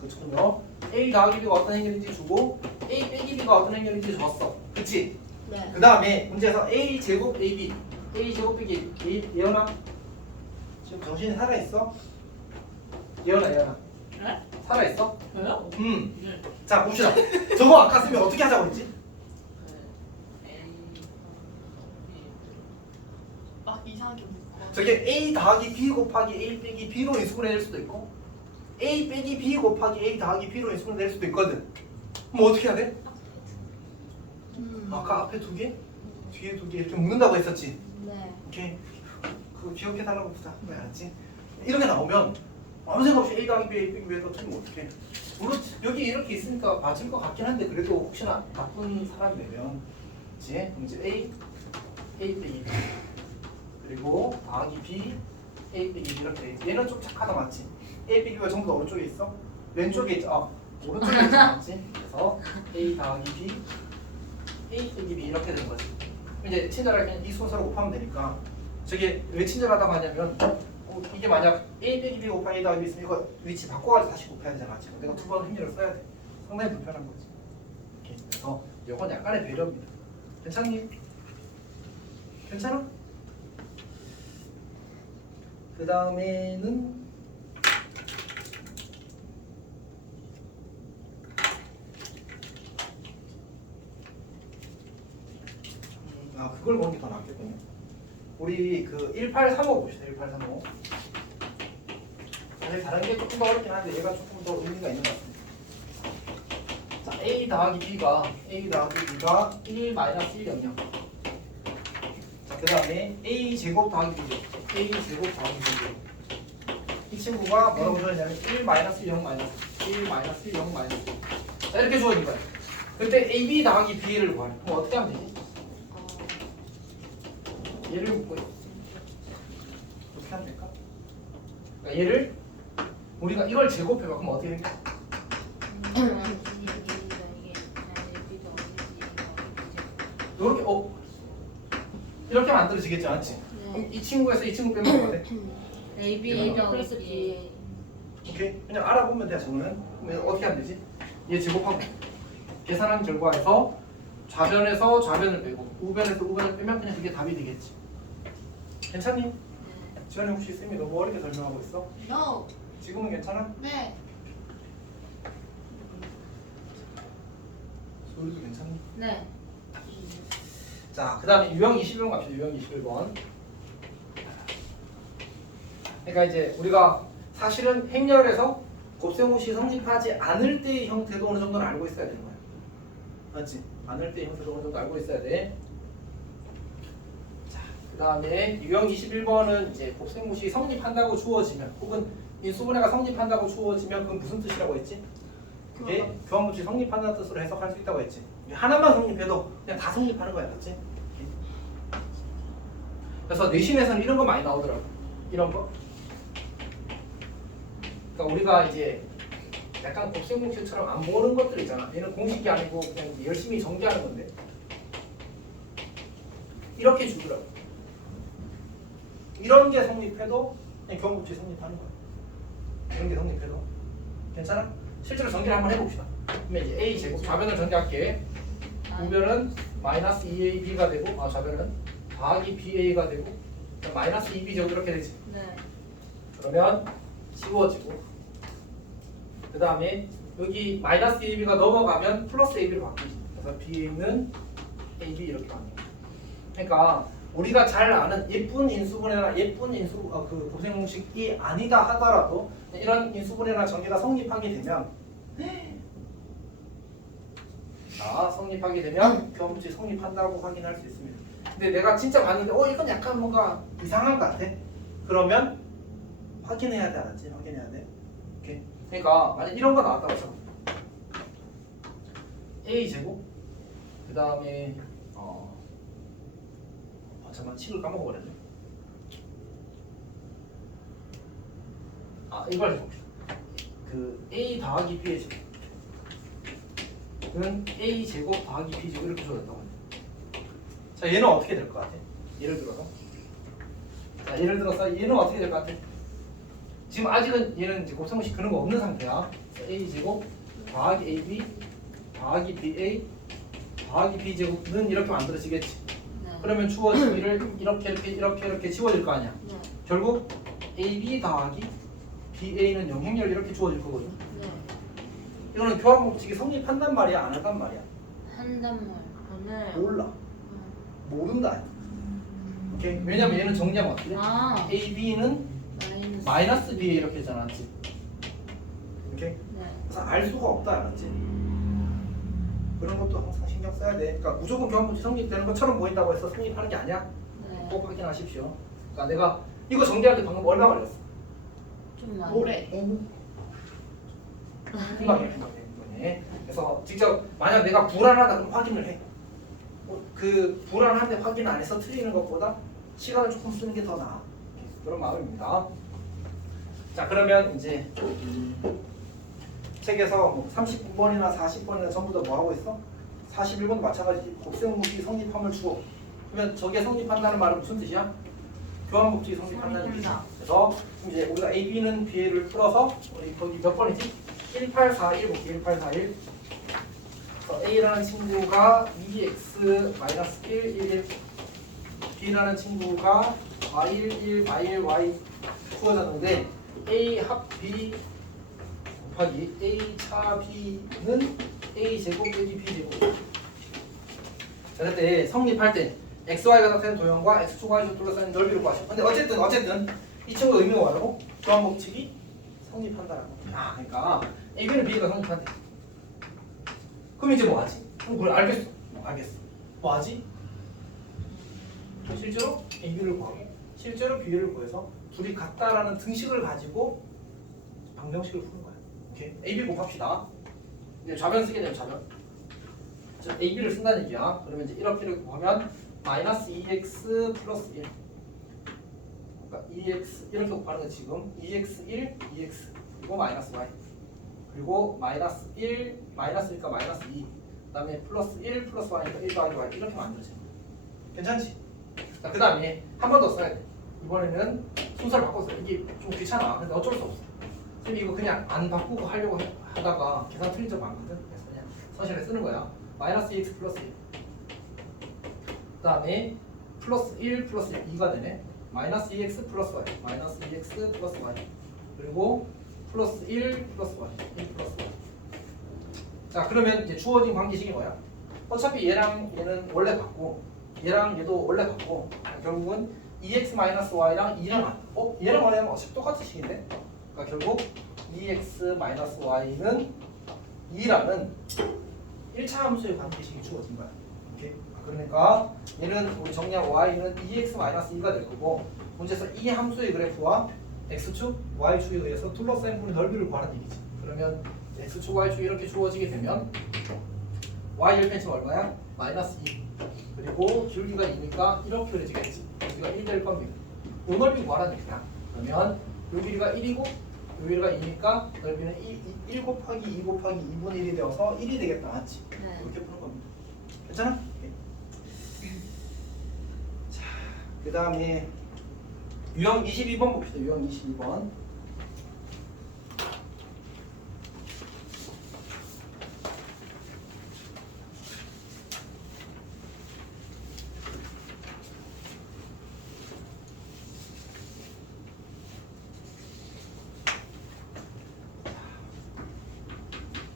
그렇군요. A 더하기 B가 어떤 행렬인지 주고 A 빼기 B가 어떤 행렬인지 줬어. 그치? 네. 그 다음에 문제에서 A 제곱 AB A 제곱 빼기 A 예언아 지금 정신이 살아있어? 예언아 네? 살아있어? 저요? 자 봅시다. 저거 아까 쓰면 어떻게 하자고 했지? 막 이상하게 묶어. 저게 A 더하기 B 곱하기 A 빼기 B로 인수분해 될 수도 있고 A 빼기 B 곱하기 A 더하기 B로 인수분해 될 수도 있거든. 그럼 어떻게 해야 돼? 아까 앞에 두 개? 뒤에 두 개 이렇게 묶는다고 했었지? 네. 오케이. 그거 기억해달라고 보자. 네, 알았지? 이렇게 나오면 아무 생각 없이 A 더하기 B, A 빼기 B에 떨어뜨리면 어떡해? 물론 여기 이렇게 있으니까 맞을 것 같긴 한데 그래도 혹시나 나쁜 사람이 되면 그치? 그럼 이제 A 빼기 B 그리고 더하기 B, A 빼기 B 이렇게 얘는 좀 착하다 맞지? A 빼기 B가 전부 다 오른쪽에 있어? 왼쪽에 있죠? 오른쪽에 있죠 맞지? 그래서 A 더하기 B, A 빼기 B 이렇게 되는 거지. 이제 친절하게 그냥 이 순서로 곱하면 되니까 저게 왜 친절하다고 하냐면 이게 만약 A 빼기 B 곱하기 A 더하기 B 있으면 이거 위치 바꿔가지고 다시 곱해야 되잖아. 지금 내가 두 번 행렬을 써야 돼. 상당히 불편한 거지. 이렇게. 그래서 이건 약간의 배려입니다. 괜찮니? 괜찮아? 그 다음에는 그걸 보는 게 더 낫겠군요. 우리 그 1835 봅시다. 1835. 사실 다른 게 조금 더 어렵긴 한데 얘가 조금 더 의미가 있는 것 같습니다. 자, A 더하기 B가 1 마이너스 1 영역. 자, 그 다음에 A 제곱 더하기 B A 제곱 더하기 B 이 친구가 뭐라고 주어졌냐면 1 마이너스 0 마이너스 1 마이너스 0 마이너스 자, 이렇게 주어진 거야. 그때 AB 더하기 B를 구하래. 그럼 어떻게 하면 되지? 얘를 묶고 어떻게 하면 될까? 그러니까 얘를 우리가 이걸 제곱해봐. 그럼 어떻게 될까? 이렇게 이렇게 만들어지겠지 않지? 그럼 이 친구에서 이 친구 빼면 뭐가 돼? A, B, 이거는 플러스 B. 오케이? 그냥 알아보면 돼. 저거는 그럼 어떻게 하면 되지? 얘 제곱하고 계산한 결과에서 좌변에서 좌변을 빼고 우변에서 우변을 빼면 그냥 그게 답이 되겠지. 괜찮니? 지원이 혹시 쌤이 너무 어렵게 설명하고 있어? No. 지금은 괜찮아? 네. 소리도 괜찮니? 네. 자, 그 다음에 유형 21번 갑시다. 유형 21번. 그러니까 이제 우리가 사실은 행렬에서 곱셈없이 성립하지 않을 때의 형태도 어느 정도는 알고 있어야 되는 거야. 맞지? 않을 때의 형태도 어느 정도 알고 있어야 돼. 자, 그 다음에 유형 21번은 이제 곱셈없이 성립한다고 주어지면 혹은 인수분해가 성립한다고 주어지면 그건 무슨 뜻이라고 했지? 그게 교환문치 성립한다는 뜻으로 해석할 수 있다고 했지. 하나만 성립해도 그냥 다 성립하는 거야, 맞지? 그래서 내신에서는 이런 거 많이 나오더라고. 이런 거. 그러니까 우리가 이제 약간 곱셈공식처럼 안 보는 것들 있잖아. 얘는 공식이 아니고 그냥 열심히 전개하는 건데 이렇게 주더라고. 이런 게 성립해도 그냥 교환문치 성립하는 거야. 이런 게 성립해도 괜찮아? 실제로 전개를 한번 해봅시다. 그러면 이제 A 제곱 좌변을 전개할게. 우변은 마이너스 2AB가 되고 좌변은 더하기 BA가 되고 마이너스 2B 제곱 이렇게 되지. 네. 그러면 지워지고 그 다음에 여기 마이너스 AB가 넘어가면 플러스 AB로 바뀌지. 그래서 BA는 AB 이렇게 바뀌어. 그러니까 우리가 잘 아는 예쁜 인수분해나 예쁜 그 곱셈공식이 아니다 하더라도 이런 인수분해나 전개가 성립하게 되면 성립하게 되면 교환문치 성립한다고 확인할 수 있습니다. 근데 내가 진짜 봤는데 이건 약간 뭔가 이상한 것 같아. 그러면 확인해야 돼, 알았지? 확인해야 돼. 오케이. 그러니까 만약 이런 거 나왔다고 해서 A 제곱 그 다음에 잠깐만 식을 까먹어버렸네. 이걸 해봅시다. 그 A 더하기 B의 제곱은 A 제곱 더하기 B 제곱 이렇게 줘졌다고 합니다. 자, 얘는 어떻게 될 것 같아? 예를 들어서 얘는 어떻게 될 것 같아? 지금 아직은 얘는 이제 곱셈공식 그런 거 없는 상태야. A 제곱 더하기 AB 더하기 BA 더하기 B 제곱은 이렇게 만들어지겠지. 네. 그러면 주어진 일을 이렇게 지워질 거 아니야. 네. 결국 AB 더하기 BA는 영행렬 이렇게 주어질 거거든. 네. 이거는 교환법칙이 성립한단 말이야, 안 한단 말이야? 한단 말. 오늘. 몰라. 모른다. 오케이. 왜냐면 얘는 정리하면 어떻게 돼? AB는 마이너스 BA 이렇게 되잖아, 알았지? 오케이. 네. 그래서 알 수가 없다, 알았지? 그런 것도 항상 신경 써야 돼. 그러니까 무조건 교환법칙 성립되는 것처럼 보인다고 해서 성립하는 게 아니야. 네. 꼭 확인하십시오. 그러니까 내가 이거 정리하는데 방금 얼마 걸렸어? 좀 많이. 모레. 금방이네. 그래서 직접 만약 내가 불안하다 그럼 확인을 해. 그 불안한데 확인 안 해서 틀리는 것보다 시간을 조금 쓰는 게 더 나아. 그런 마음입니다. 자, 그러면 이제 책에서 뭐 39번이나 40번이나 전부 다 뭐 하고 있어? 41번도 마찬가지 곱셈공식 성립함을 주어. 그러면 저게 성립한다는 말은 무슨 뜻이야? 교환법칙이 성립한다는 얘기죠. 그래서 이제 우리가 AB는 BA를 풀어서 우리 거기 몇 번이지? 1841 볼게요. 1841. A라는 친구가 2x-1, 1, B라는 친구가 y1, 1, y1, y 주어졌는데 A 합 B 곱하기 A 차 B는 A 제곱 빼기 B 제곱. 자, 그때 성립할 때 XY가 나타낸 도형과 X축 Y축 둘러싸인 넓이를 구하시오. 근데 어쨌든 이 친구의 의미가 뭐라고? 교환법칙이 성립한다라고. 아, 그러니까 AB는 B가 성립한대. 그럼 이제 뭐 하지? 그럼 그래 알겠어. 알겠어. 뭐 하지? 실제로 AB를 구하고 실제로 B를 구해서 둘이 같다라는 등식을 가지고 방정식을 푸는 거야. 오케이. AB 곱합시다. 이제 좌변 쓰게 되면 좌변. 자, AB를 쓴다는 얘기야. 그러면 이제 이렇게 곱하면 마이너스 2x 플러스 1. 그러니까 2x 이렇게 곱하는 거 지금 2x1, 2x 그리고 마이너스 y 그리고 마이너스 1, 마이너스니까 마이너스 2 그다음에 플러스 1, 플러스 y니까 1 더하기 y 이렇게 만들어지는 거야. 괜찮지? 자, 그 다음에 한 번 더 써야 돼. 이번에는 순서를 바꿔서 이게 좀 귀찮아. 근데 어쩔 수 없어. 선생님 이거 그냥 안 바꾸고 하려고 하다가 계산 틀린 적 많거든. 그래서 그냥 서실에 쓰는 거야. 마이너스 2x 플러스 1. 그 다음에 플러스 1 플러스 2가 되네. 마이너스 2x 플러스 y. 마이너스 2x 플러스 y. 그리고 플러스 1 플러스 y. 1 플러스 y. 자, 그러면 이제 주어진 관계식이 뭐야? 어차피 얘랑 얘는 원래 같고 얘랑 얘도 원래 같고 결국은 2x-y랑 2랑 얘랑 뭐냐면 어차피 똑같은 식인데 그러니까 결국 2x-y는 2라는 1차 함수의 관계식이 주어진 거야. 오케이? 그러니까 얘는 우리 정리한 y는 2x-2가 될 거고 문제에서 이 함수의 그래프와 x축, y축에 의해서 둘러싸인 분의 넓이를 구하는 얘기지. 그러면 x축, y축이 이렇게 주어지게 되면 y 1펜치가 얼마야? 마이너스 2 그리고 길이가 2니까 이렇게 그려지겠지. 길이가 1 될 겁니다. 요 넓이 구하라는 얘기야. 그러면 요 길이가 1이고 요 길이가 2니까 넓이는 1 곱하기 2 곱하기 2분의 1이 되어서 1이 되겠다. 맞지? 네. 이렇게 푸는 겁니다. 괜찮아? 자, 그 다음에 유형 22번 봅시다. 유형 22번.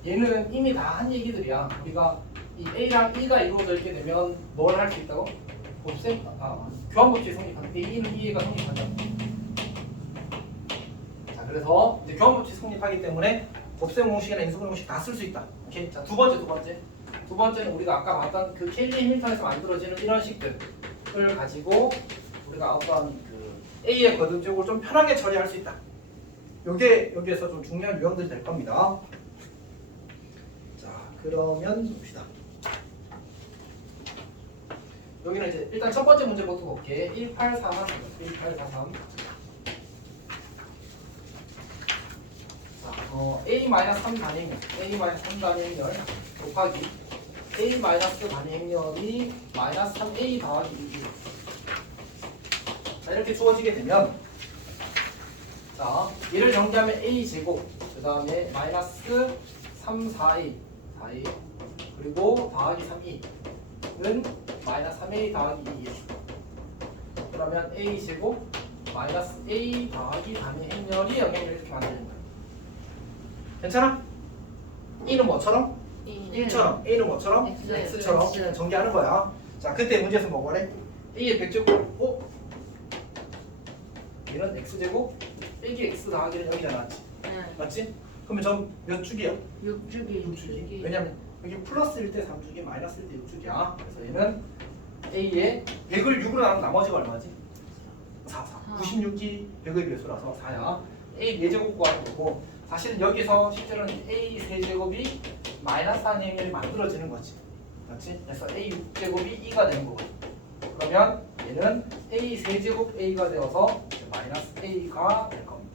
얘는 이미 다 한 얘기들이야. 우리가 이 A랑 E가 이루어져 있게 되면 뭘 할 수 있다고? 곱셈? 교환법칙이 성립한다. A는 E가 성립한다. 자, 그래서 이제 교환법칙이 성립하기 때문에 곱셈 공식이나 인수분 공식 다 쓸 수 있다. 오케이. 자, 두 번째는 우리가 아까 봤던 그 켈리 해밀턴에서 만들어지는 이런 식들을 가지고 우리가 어떤 그 A의 거듭적으로 좀 편하게 처리할 수 있다. 요게 여기에서 좀 중요한 유형들이 될 겁니다. 그러면 봅시다. 여기는 이제 일단 첫 번째 문제부터 볼게. 1843. 자, A-3 단위 A-3 단위 행렬 곱하기 A- 단위 행렬이 마이너스 3A 더하기 2. 자, 이렇게 주어지게 되면 자, 얘를 정리하면 A 제곱 그 다음에 마이너스 3, 4A 그리고 더하기 3E는 마이너스 3A 더하기 2 그러면 A 제곱 마이너스 A 더하기 단위 행렬이 영역을 이렇게 만드는 거야. 괜찮아? E는 뭐처럼? 1처럼 A는 뭐처럼? X처럼 그냥 전개하는 거야. 자, 그때 문제에서 뭐 그래? A의 100제곱 얘는 X제곱 빼기 X 더하기는 여기잖아. 맞지? 네. 맞지? 그러면 저 몇 축이야? 6주기. 왜냐면 여기 플러스일 때 3주기, 마이너스일 때 6주기야. 그래서 얘는 A에 100을 6으로 나누면 나머지가 얼마지? 4. 96기 100의 배수라서 4야. A 4제곱 구하는 거고 사실은 여기서 실제로는 A 세제곱이 마이너스 한 행렬이 만들어지는 거지. 맞지? 그래서 A 6제곱이 2가 되는 거거든. 그러면 얘는 A 세제곱 A가 되어서 마이너스 A가 될 겁니다.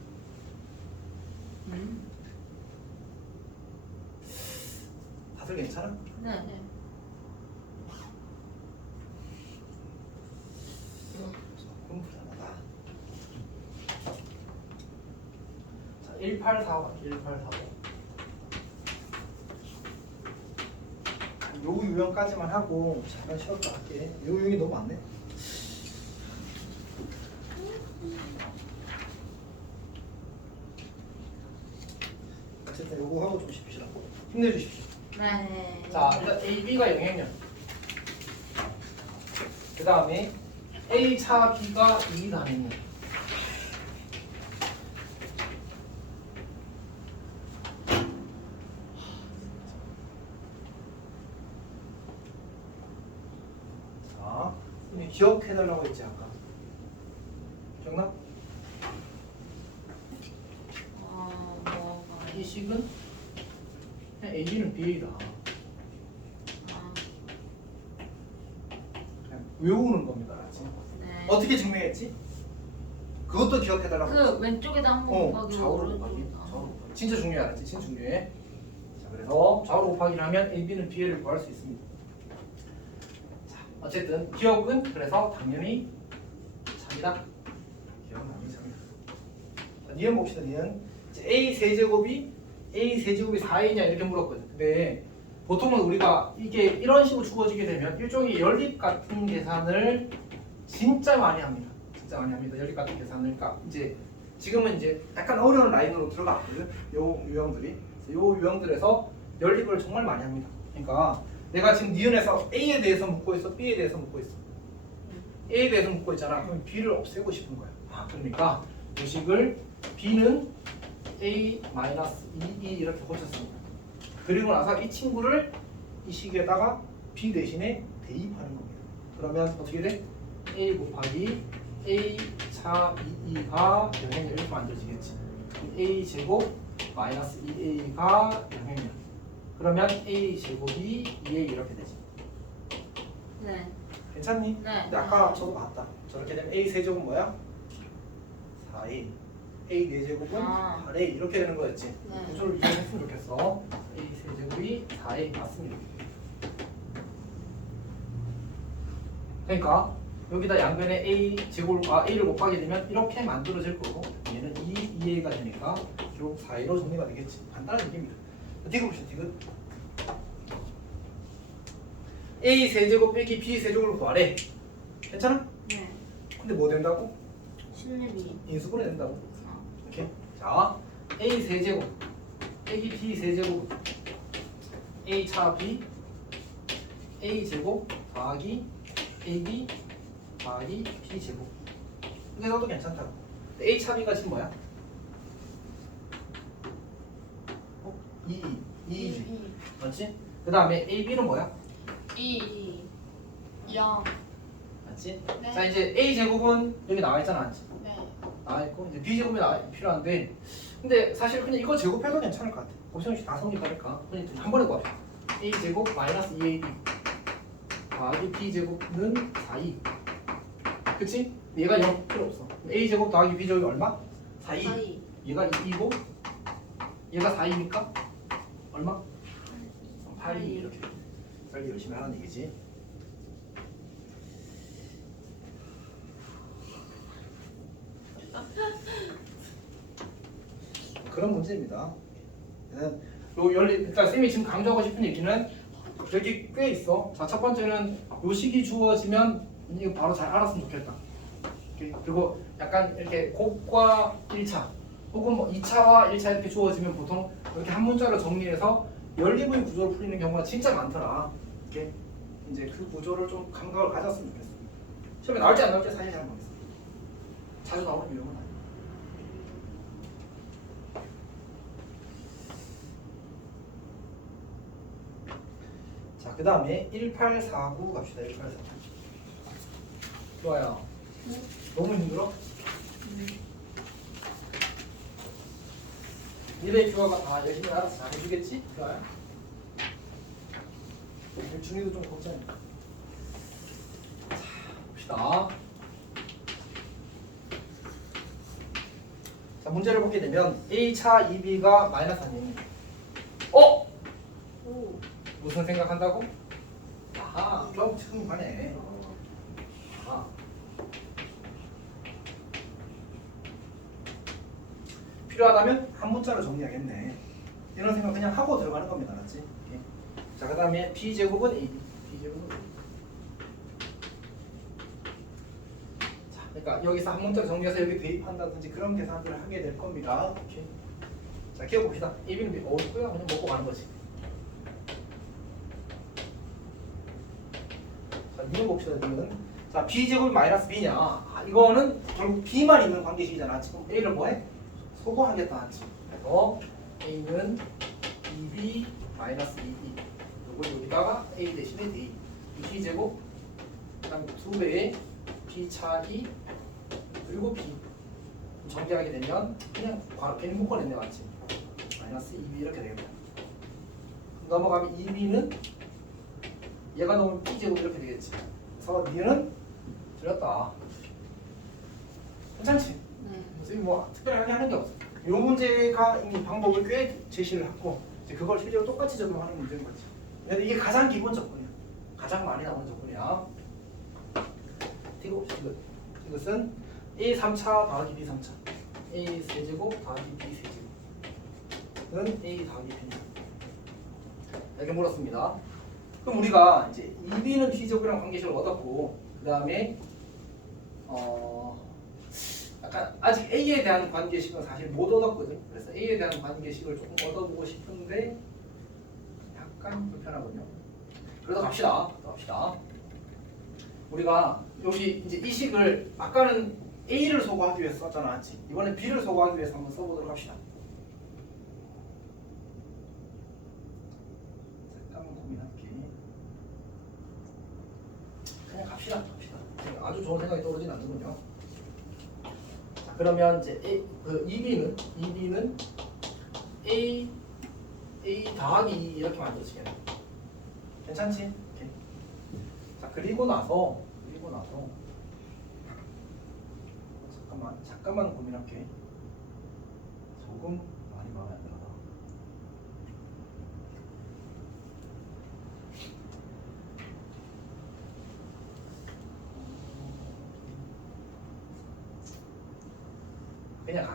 다들 괜찮아? 네. 조금 불안하다. 1845 1845 요 유형까지만 하고 잠깐 쉬었다 할게. 요 유형이 너무 많네. 어쨌든 요거 하고 좀 쉽시다. 힘내주십시오. 네. 자, 일단 A, B가 영향력. 그 다음에 A 차 B가 2 단행력. 자, 이제 기억해달라고 했지 아까. 기억나? 뭐가 이 식은 그냥 AB는 BA다. 그냥 외우는 겁니다. 알았지? 네. 어떻게 증명했지? 그것도 기억해달라고 했지. 그 왼쪽에다 한번 곱하기 좌우로 곱하기. 좌우로 곱하기. 진짜 중요해, 알았지? 진짜 중요해. 자, 그래서 좌우로 곱하기를 하면 AB는 BA를 구할 수 있습니다. 자, 어쨌든 기억은 그래서 당연히 참이다. 기억은 당연히 참이다. 자, 니은 봅시다. 니은 A 세제곱이 4이냐 이렇게 물었거든. 근데 보통은 우리가 이게 이런 식으로 주어지게 되면 일종의 연립 같은 계산을 진짜 많이 합니다. 진짜 많이 합니다. 연립 같은 계산을. 그러니까 이제 지금은 이제 약간 어려운 라인으로 들어갔거든. 요 유형들이. 요 유형들에서 연립을 정말 많이 합니다. 그러니까 내가 지금 니은에서 A에 대해서 묻고 있어, B에 대해서 묻고 있어. A에 대해서 묻고 있잖아. 그럼 B를 없애고 싶은 거야. 그러니까 이 식을 B는 A-2 이렇게 고쳤습니다. 그리고 나서 이 친구를 이 식에다가 B 대신에 대입하는 겁니다. 그러면 어떻게 돼? A 곱하기 A 차 2가 영향력 이렇게 만들어지겠지. A 제곱 마이너스 2A가 영향력. 그러면 A 제곱이 2A 이렇게 되지. 네. 괜찮니? 네. 근데 아까 저도 봤다. 저렇게 되면 A 세제곱은 뭐야? 4A. A 4제곱은 8A 이렇게 되는 거였지. 네. 구조를 이용했으면 좋겠어. A 세제곱이 4A 맞습니다. 그러니까 여기다 양변에 A 제곱 A를 곱하게 되면 이렇게 만들어질 거고 얘는 2A가 되니까 결국 4A로 정리가 되겠지. 간단한 얘기입니다. 디귿 봅시다. 디귿. A 세제곱 빼기 B 세제곱을 구하래. 괜찮아? 네. 근데 뭐 된다고? 16이. 인수분해 된다고. 이렇게. 자, A 세제곱 빼기 B 세제곱 A 차 B A 제곱 더하기 AB 더하기 B 제곱. 이게 너도 괜찮다고. A 차 B가 지금 뭐야? 2지. 맞지? 그 다음에 AB는 뭐야? 2 0 맞지? 네. 자 이제 A 제곱은 여기 나와 있잖아. 네. 나와 있고 이제 B 제곱이 필요한데 근데 사실 그냥 이거 제곱해도 괜찮을 것 같아. 곱셈없이 다 성립하니까 그냥 한 번에 구합시다. A 제곱 마이너스 2AB 더하기 B 제곱은 4E. 그치? 얘가 0 필요 없어. A 제곱 더하기 B 제곱이 얼마? 4E. 얘가 2이고 얘가 4이니까 얼마? 8E 이렇게. 빨리 열심히 하라는 얘기지. 그런 문제입니다. 요 연립, 그러니까 쌤이 지금 강조하고 싶은 얘기는 여기 꽤 있어. 자, 첫 번째는 요 식이 주어지면 이거 바로 잘 알았으면 좋겠다. 오케이? 그리고 약간 이렇게 곱과 1차 혹은 뭐 2차와 1차 이렇게 주어지면 보통 이렇게 한 문자로 정리해서 연립의 구조를 풀리는 경우가 진짜 많더라. 이렇게 이제 그 구조를 좀 감각을 가졌으면 좋겠어. 시험에 나올지 안 나올지 사실 잘 모르겠어. 자주 나오는 유형은 아니야. 자, 그 다음에 1849 갑시다. 1849. 좋아요. 너무 힘들어? 니네 주어가 다 열심히 알아서 잘 해주겠지? 좋아요. 중위도 좀 걱정해. 자, 봅시다. 자, 문제를 보게 되면 A차 2B가 마이너스 1이에요. 어? 오. 무슨 생각한다고? 아하, 그럼 지금 가네. 아. 필요하다면 한 문자로 정리하겠네. 이런 생각 그냥 하고 들어가는 겁니다. 알았지? 오케이. 자, 그 다음에 b제곱은 ab. b제곱은 ab. 자, 그러니까 여기서 한 문자로 정리해서 여기 대입한다든지 그런 계산들을 하게 될 겁니다. 오케이. 자, 기억봅시다. ab는 어디고요? 그냥 먹고 가는 거지. 자, 이거 봅시다. 이거는. 자, b제곱이 마이너스 b냐? 이거는 결국 b만 있는 관계식이잖아. 지금 a를 뭐해? 소거하겠다 하지. 그래서 a는 2b 마이너스 2b. 이걸 여기다가 a 대신에 d. 이 b제곱, 그다음에 2배의 b 차이 그리고 b. 정리하게 되면 그냥 괜히 묶어냈네 맞지? 마이너스 2b 이렇게 되겠다. 넘어가면 2b는 얘가 넘으면 b제곱 이렇게 되겠지. 그래서 니는 틀렸다. 괜찮지? 네. 선생님 뭐 특별하게 하는 게 없어. 이 문제가 이미 방법을 꽤 제시를 하고 이제 그걸 실제로 똑같이 적용하는 문제인 거지. 근데 이게 가장 기본 조건이야. 가장 많이 나오는 조건이야. 이것은 a 3차 더하기 b 3차, a 세제곱 더하기 b 세제곱은 a 더하기 b입니다. 이렇게 물었습니다. 그럼 우리가 이제 2b는 b제곱이랑 관계식을 얻었고 그 다음에 약간 아직 a에 대한 관계식은 사실 못 얻었거든. 그래서 a에 대한 관계식을 조금 얻어보고 싶은데 약간 불편하군요. 그래도 갑시다. 우리가 여기 이제 이 식을 아까는 a를 소거하기 위해서 썼잖아, 이번엔 b를 소거하기 위해서 한번 써보도록 합시다. 잠깐만 고민할게. 그냥 갑시다. 아주 좋은 생각이 떠오르진 않는군요. 자, 그러면 이제 EB는 A 더하기 2 이렇게 만들어지겠네. 괜찮지? 오케이. 자, 그리고 나서 잠깐만 고민할게. 조금 많이 마음에 안 들어다. 그냥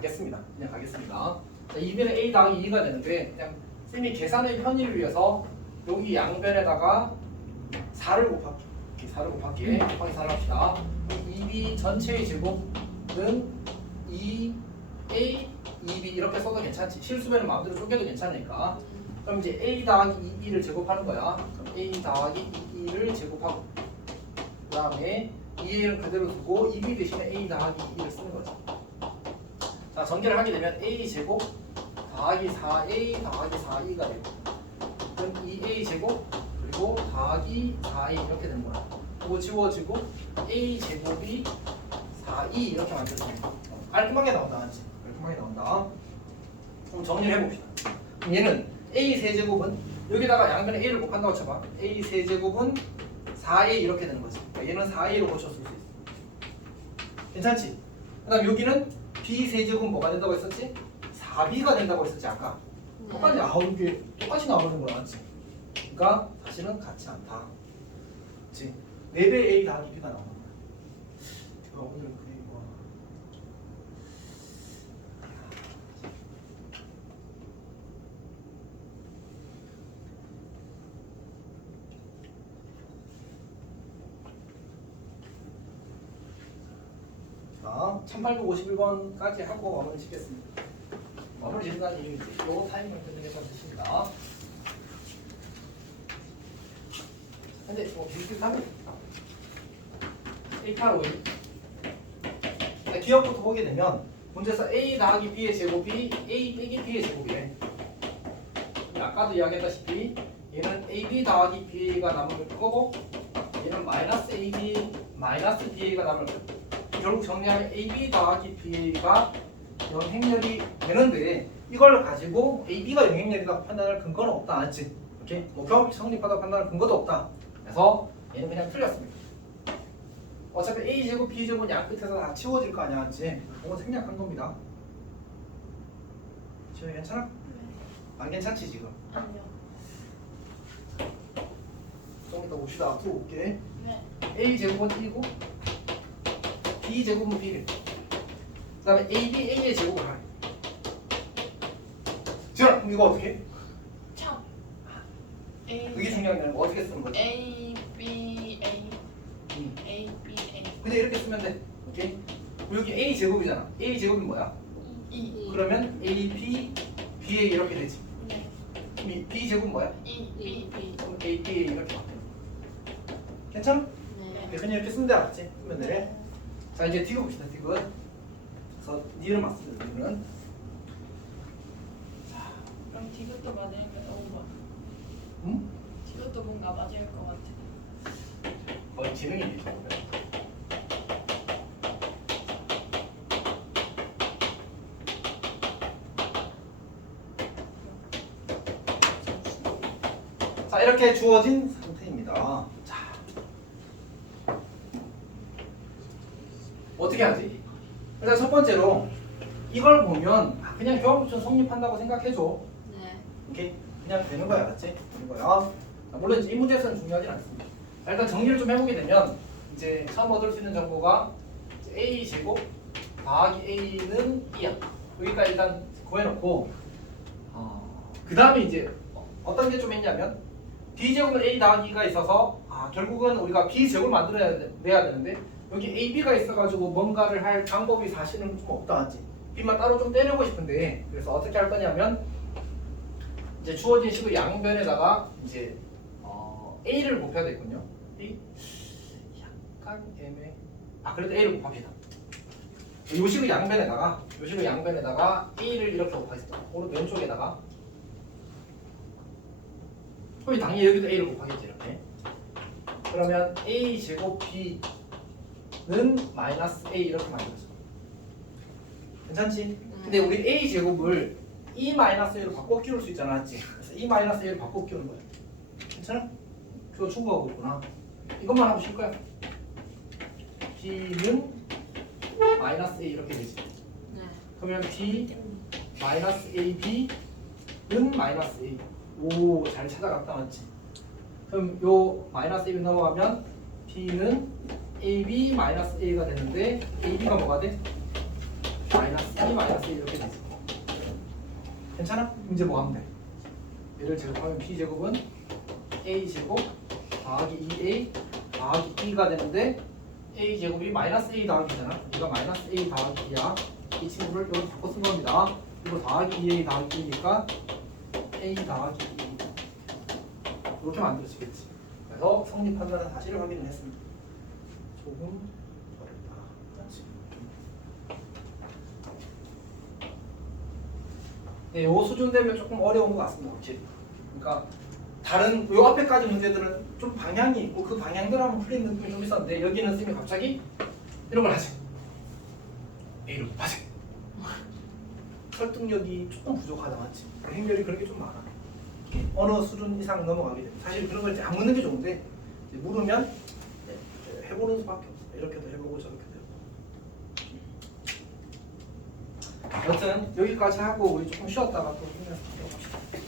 가겠습니다. 자, 이변은 a 더하기 2가 되는데 그냥 쌤이 계산의 편의를 위해서 여기 양변에다가 4를 곱할게. 곱하기 4를 합시다. 2b 전체의 제곱은 2a 2b 이렇게 써도 괜찮지. 실수변은 마음대로 쪼개도 괜찮으니까. 그럼 이제 a 더하기 2b를 제곱하는 거야. 그럼 a 더하기 2b를 제곱하고 그 다음에 2a를 그대로 두고 2b 대신에 a 더하기 2를 쓰는 거죠. 자, 전개를 하게 되면 a 제곱 더하기 4a 더하기 4e가 되고 그럼 2a 제곱 그리고 더하기 4a 이렇게 되는 거야. 그거 지워지고 a 제곱이 4e 이렇게 만들어집니다. 깔끔하게 나온다. 그럼 정리를 해봅시다. 그럼 얘는 a 세제곱은 여기다가 양변에 a를 곱한다고 쳐봐. a 세제곱은 4a 이렇게 되는 거지. 그러니까 얘는 4a로 고쳐 쓸 수 있어. 괜찮지? 그 다음 여기는 b 세제곱은 뭐가 된다고 했었지? 4b가 된다고 했었지 아까. 똑같이 이게 똑같이 나오는 거 맞지? 그러니까 다시는 같지 않다. 그렇지? 4배 a 더하기 b가 나오는 거야. 제가 오늘 그리고 자, 1851번까지 하고 마무리 짓겠습니다. 마무리 짓는다는 이유는 이제 요 타이밍을 듣는 게 좀 좋습니다. 근데 뭐 비슷하면 185일 기억부터 보게 되면 문제에서 a 더하기 b의 제곱이 a 빼기 b의 제곱이래. 아까도 이야기했다시피 얘는 ab 더하기 ba가 남을 거고 얘는 마이너스 ab 마이너스 ba가 남을 거고 결국 정리하면 AB 더하기 BA가 영행렬이 되는데 이걸 가지고 AB가 영행렬이라고 판단할 근거는 없다. 알지? 오케이? 뭐 경험치 성립하다고 판단할 근거도 없다. 그래서 얘는 그냥 틀렸습니다. 어차피 A제곱, B제곱은 양 끝에서 다 치워질 거 아니야. 알지? 그건 생략한 겁니다. 지금 괜찮아? 안 괜찮지 지금? 아니요. 좀 이따 봅시다. 앞으로 볼게. 네. A제곱은 1이고 B제곱은 B래. 그 다음에 AB, A의 제곱을 하래. 그럼 이거 어떻게? 참. 그게 중요한 게 아니고 어떻게 쓰는 거지? A B A 음. A B A 그냥 이렇게 쓰면 돼. 오케이? 여기 A 제곱이잖아. A 제곱이 뭐야? E 그러면 A B BA 이렇게 되지. 네 그럼 이 B 제곱 뭐야? E B B 그럼 A B A 이렇게 바뀌어. 괜찮아? 네. 그냥 이렇게 쓰면 돼, 알았지? 그러면 돼. 자 이제 디귿 봅시다. 디귿. 그래서 니를 맞습니다. 니는 그럼 디귿도 맞으니까 너무 많아. 응? 디귿도 뭔가 맞을 것 같아. 거의 지능이지. 자 이렇게 주어진 상태입니다. 자 어떻게 하지? 일단 첫 번째로 이걸 보면 그냥 교환법칙 성립한다고 생각해줘. 네. 오케이? 그냥 되는 거야, 알았지? 되는 거야. 자, 물론 이 문제에서는 중요하진 않습니다. 자, 일단 정리를 좀 해보게 되면 이제 처음 얻을 수 있는 정보가 A 제곱 더하기 A는 2야. 여기까지 일단 구해놓고 그 다음에 이제 어떤 게 좀 있냐면 B 제곱은 A 더하기 2가 있어서 결국은 우리가 B 제곱을 만들어내야 되는데 여기 A, B가 있어가지고 뭔가를 할 방법이 사실은 좀 없다 하지. B만 따로 좀 떼려고 싶은데 그래서 어떻게 할 거냐면 이제 주어진 식의 양변에다가 이제 A를 곱해야 되거든요. A 약간 애매. 그래도 A를 곱합시다. 요 식의 양변에다가 A를 이렇게 곱하겠습니다. 오른 왼쪽에다가 그럼 당연히 여기도 A를 곱하겠지 이렇게. 그러면 A 제곱 B는 마이너스 A 이렇게 만들어져. 괜찮지? 근데 우리 A 제곱을 E 마이너스 A로 바꿔 끼울 수 있잖아, 맞지? 그래서 E 마이너스 A로 바꿔 끼우는 거야. 괜찮아? 그거 충분하고 있구나. 이것만 하고 쉴 거야. B는 마이너스 A 이렇게 되지. 네. 그러면 B 마이너스 AB는 마이너스 A. 오, 잘 찾아갔다, 맞지? 그럼 요 마이너스 AB 넘어가면 B는 AB 마이너스 A가 되는데 AB가 뭐가 돼? 마이너스 E 마이너스 A 이렇게 되지. 괜찮아? 이제 뭐 하면 돼? 얘를 제곱하면 B 제곱은 A 제곱 더하기 2A 더하기 2가 되는데 A 제곱이 마이너스 A 더하기잖아. 얘가 마이너스 A 더하기 2야. 이 친구를 여기 바꿔 쓴 겁니다. 이거 더하기 2A 더하기 2니까 A 더하기 2 이렇게 만들어지겠지. 그래서 성립한다는 사실을 확인을 했습니다. 조금 어렵다. 그렇지. 네, 요 수준 되면 조금 어려운 것 같습니다. 확실히. 그러니까 다른 요 앞에까지 문제들은 좀 방향이 있고 그 방향대로 하면 풀리는 느낌이 좀 있었는데 여기는 쌤이 갑자기 이런 걸 하지. A를 곱하지. 설득력이 조금 부족하다 맞지? 행렬이 그런 게 좀 많아. 어느 수준 이상 넘어가게 돼. 사실 그런 걸 이제 안 묻는 게 좋은데 이제 물으면 해보는 수밖에 없어. 이렇게도 해보고 저렇게도 해보고. 여튼 여기까지 하고 우리 조금 쉬었다가 또 힘내서 봅시다. 네.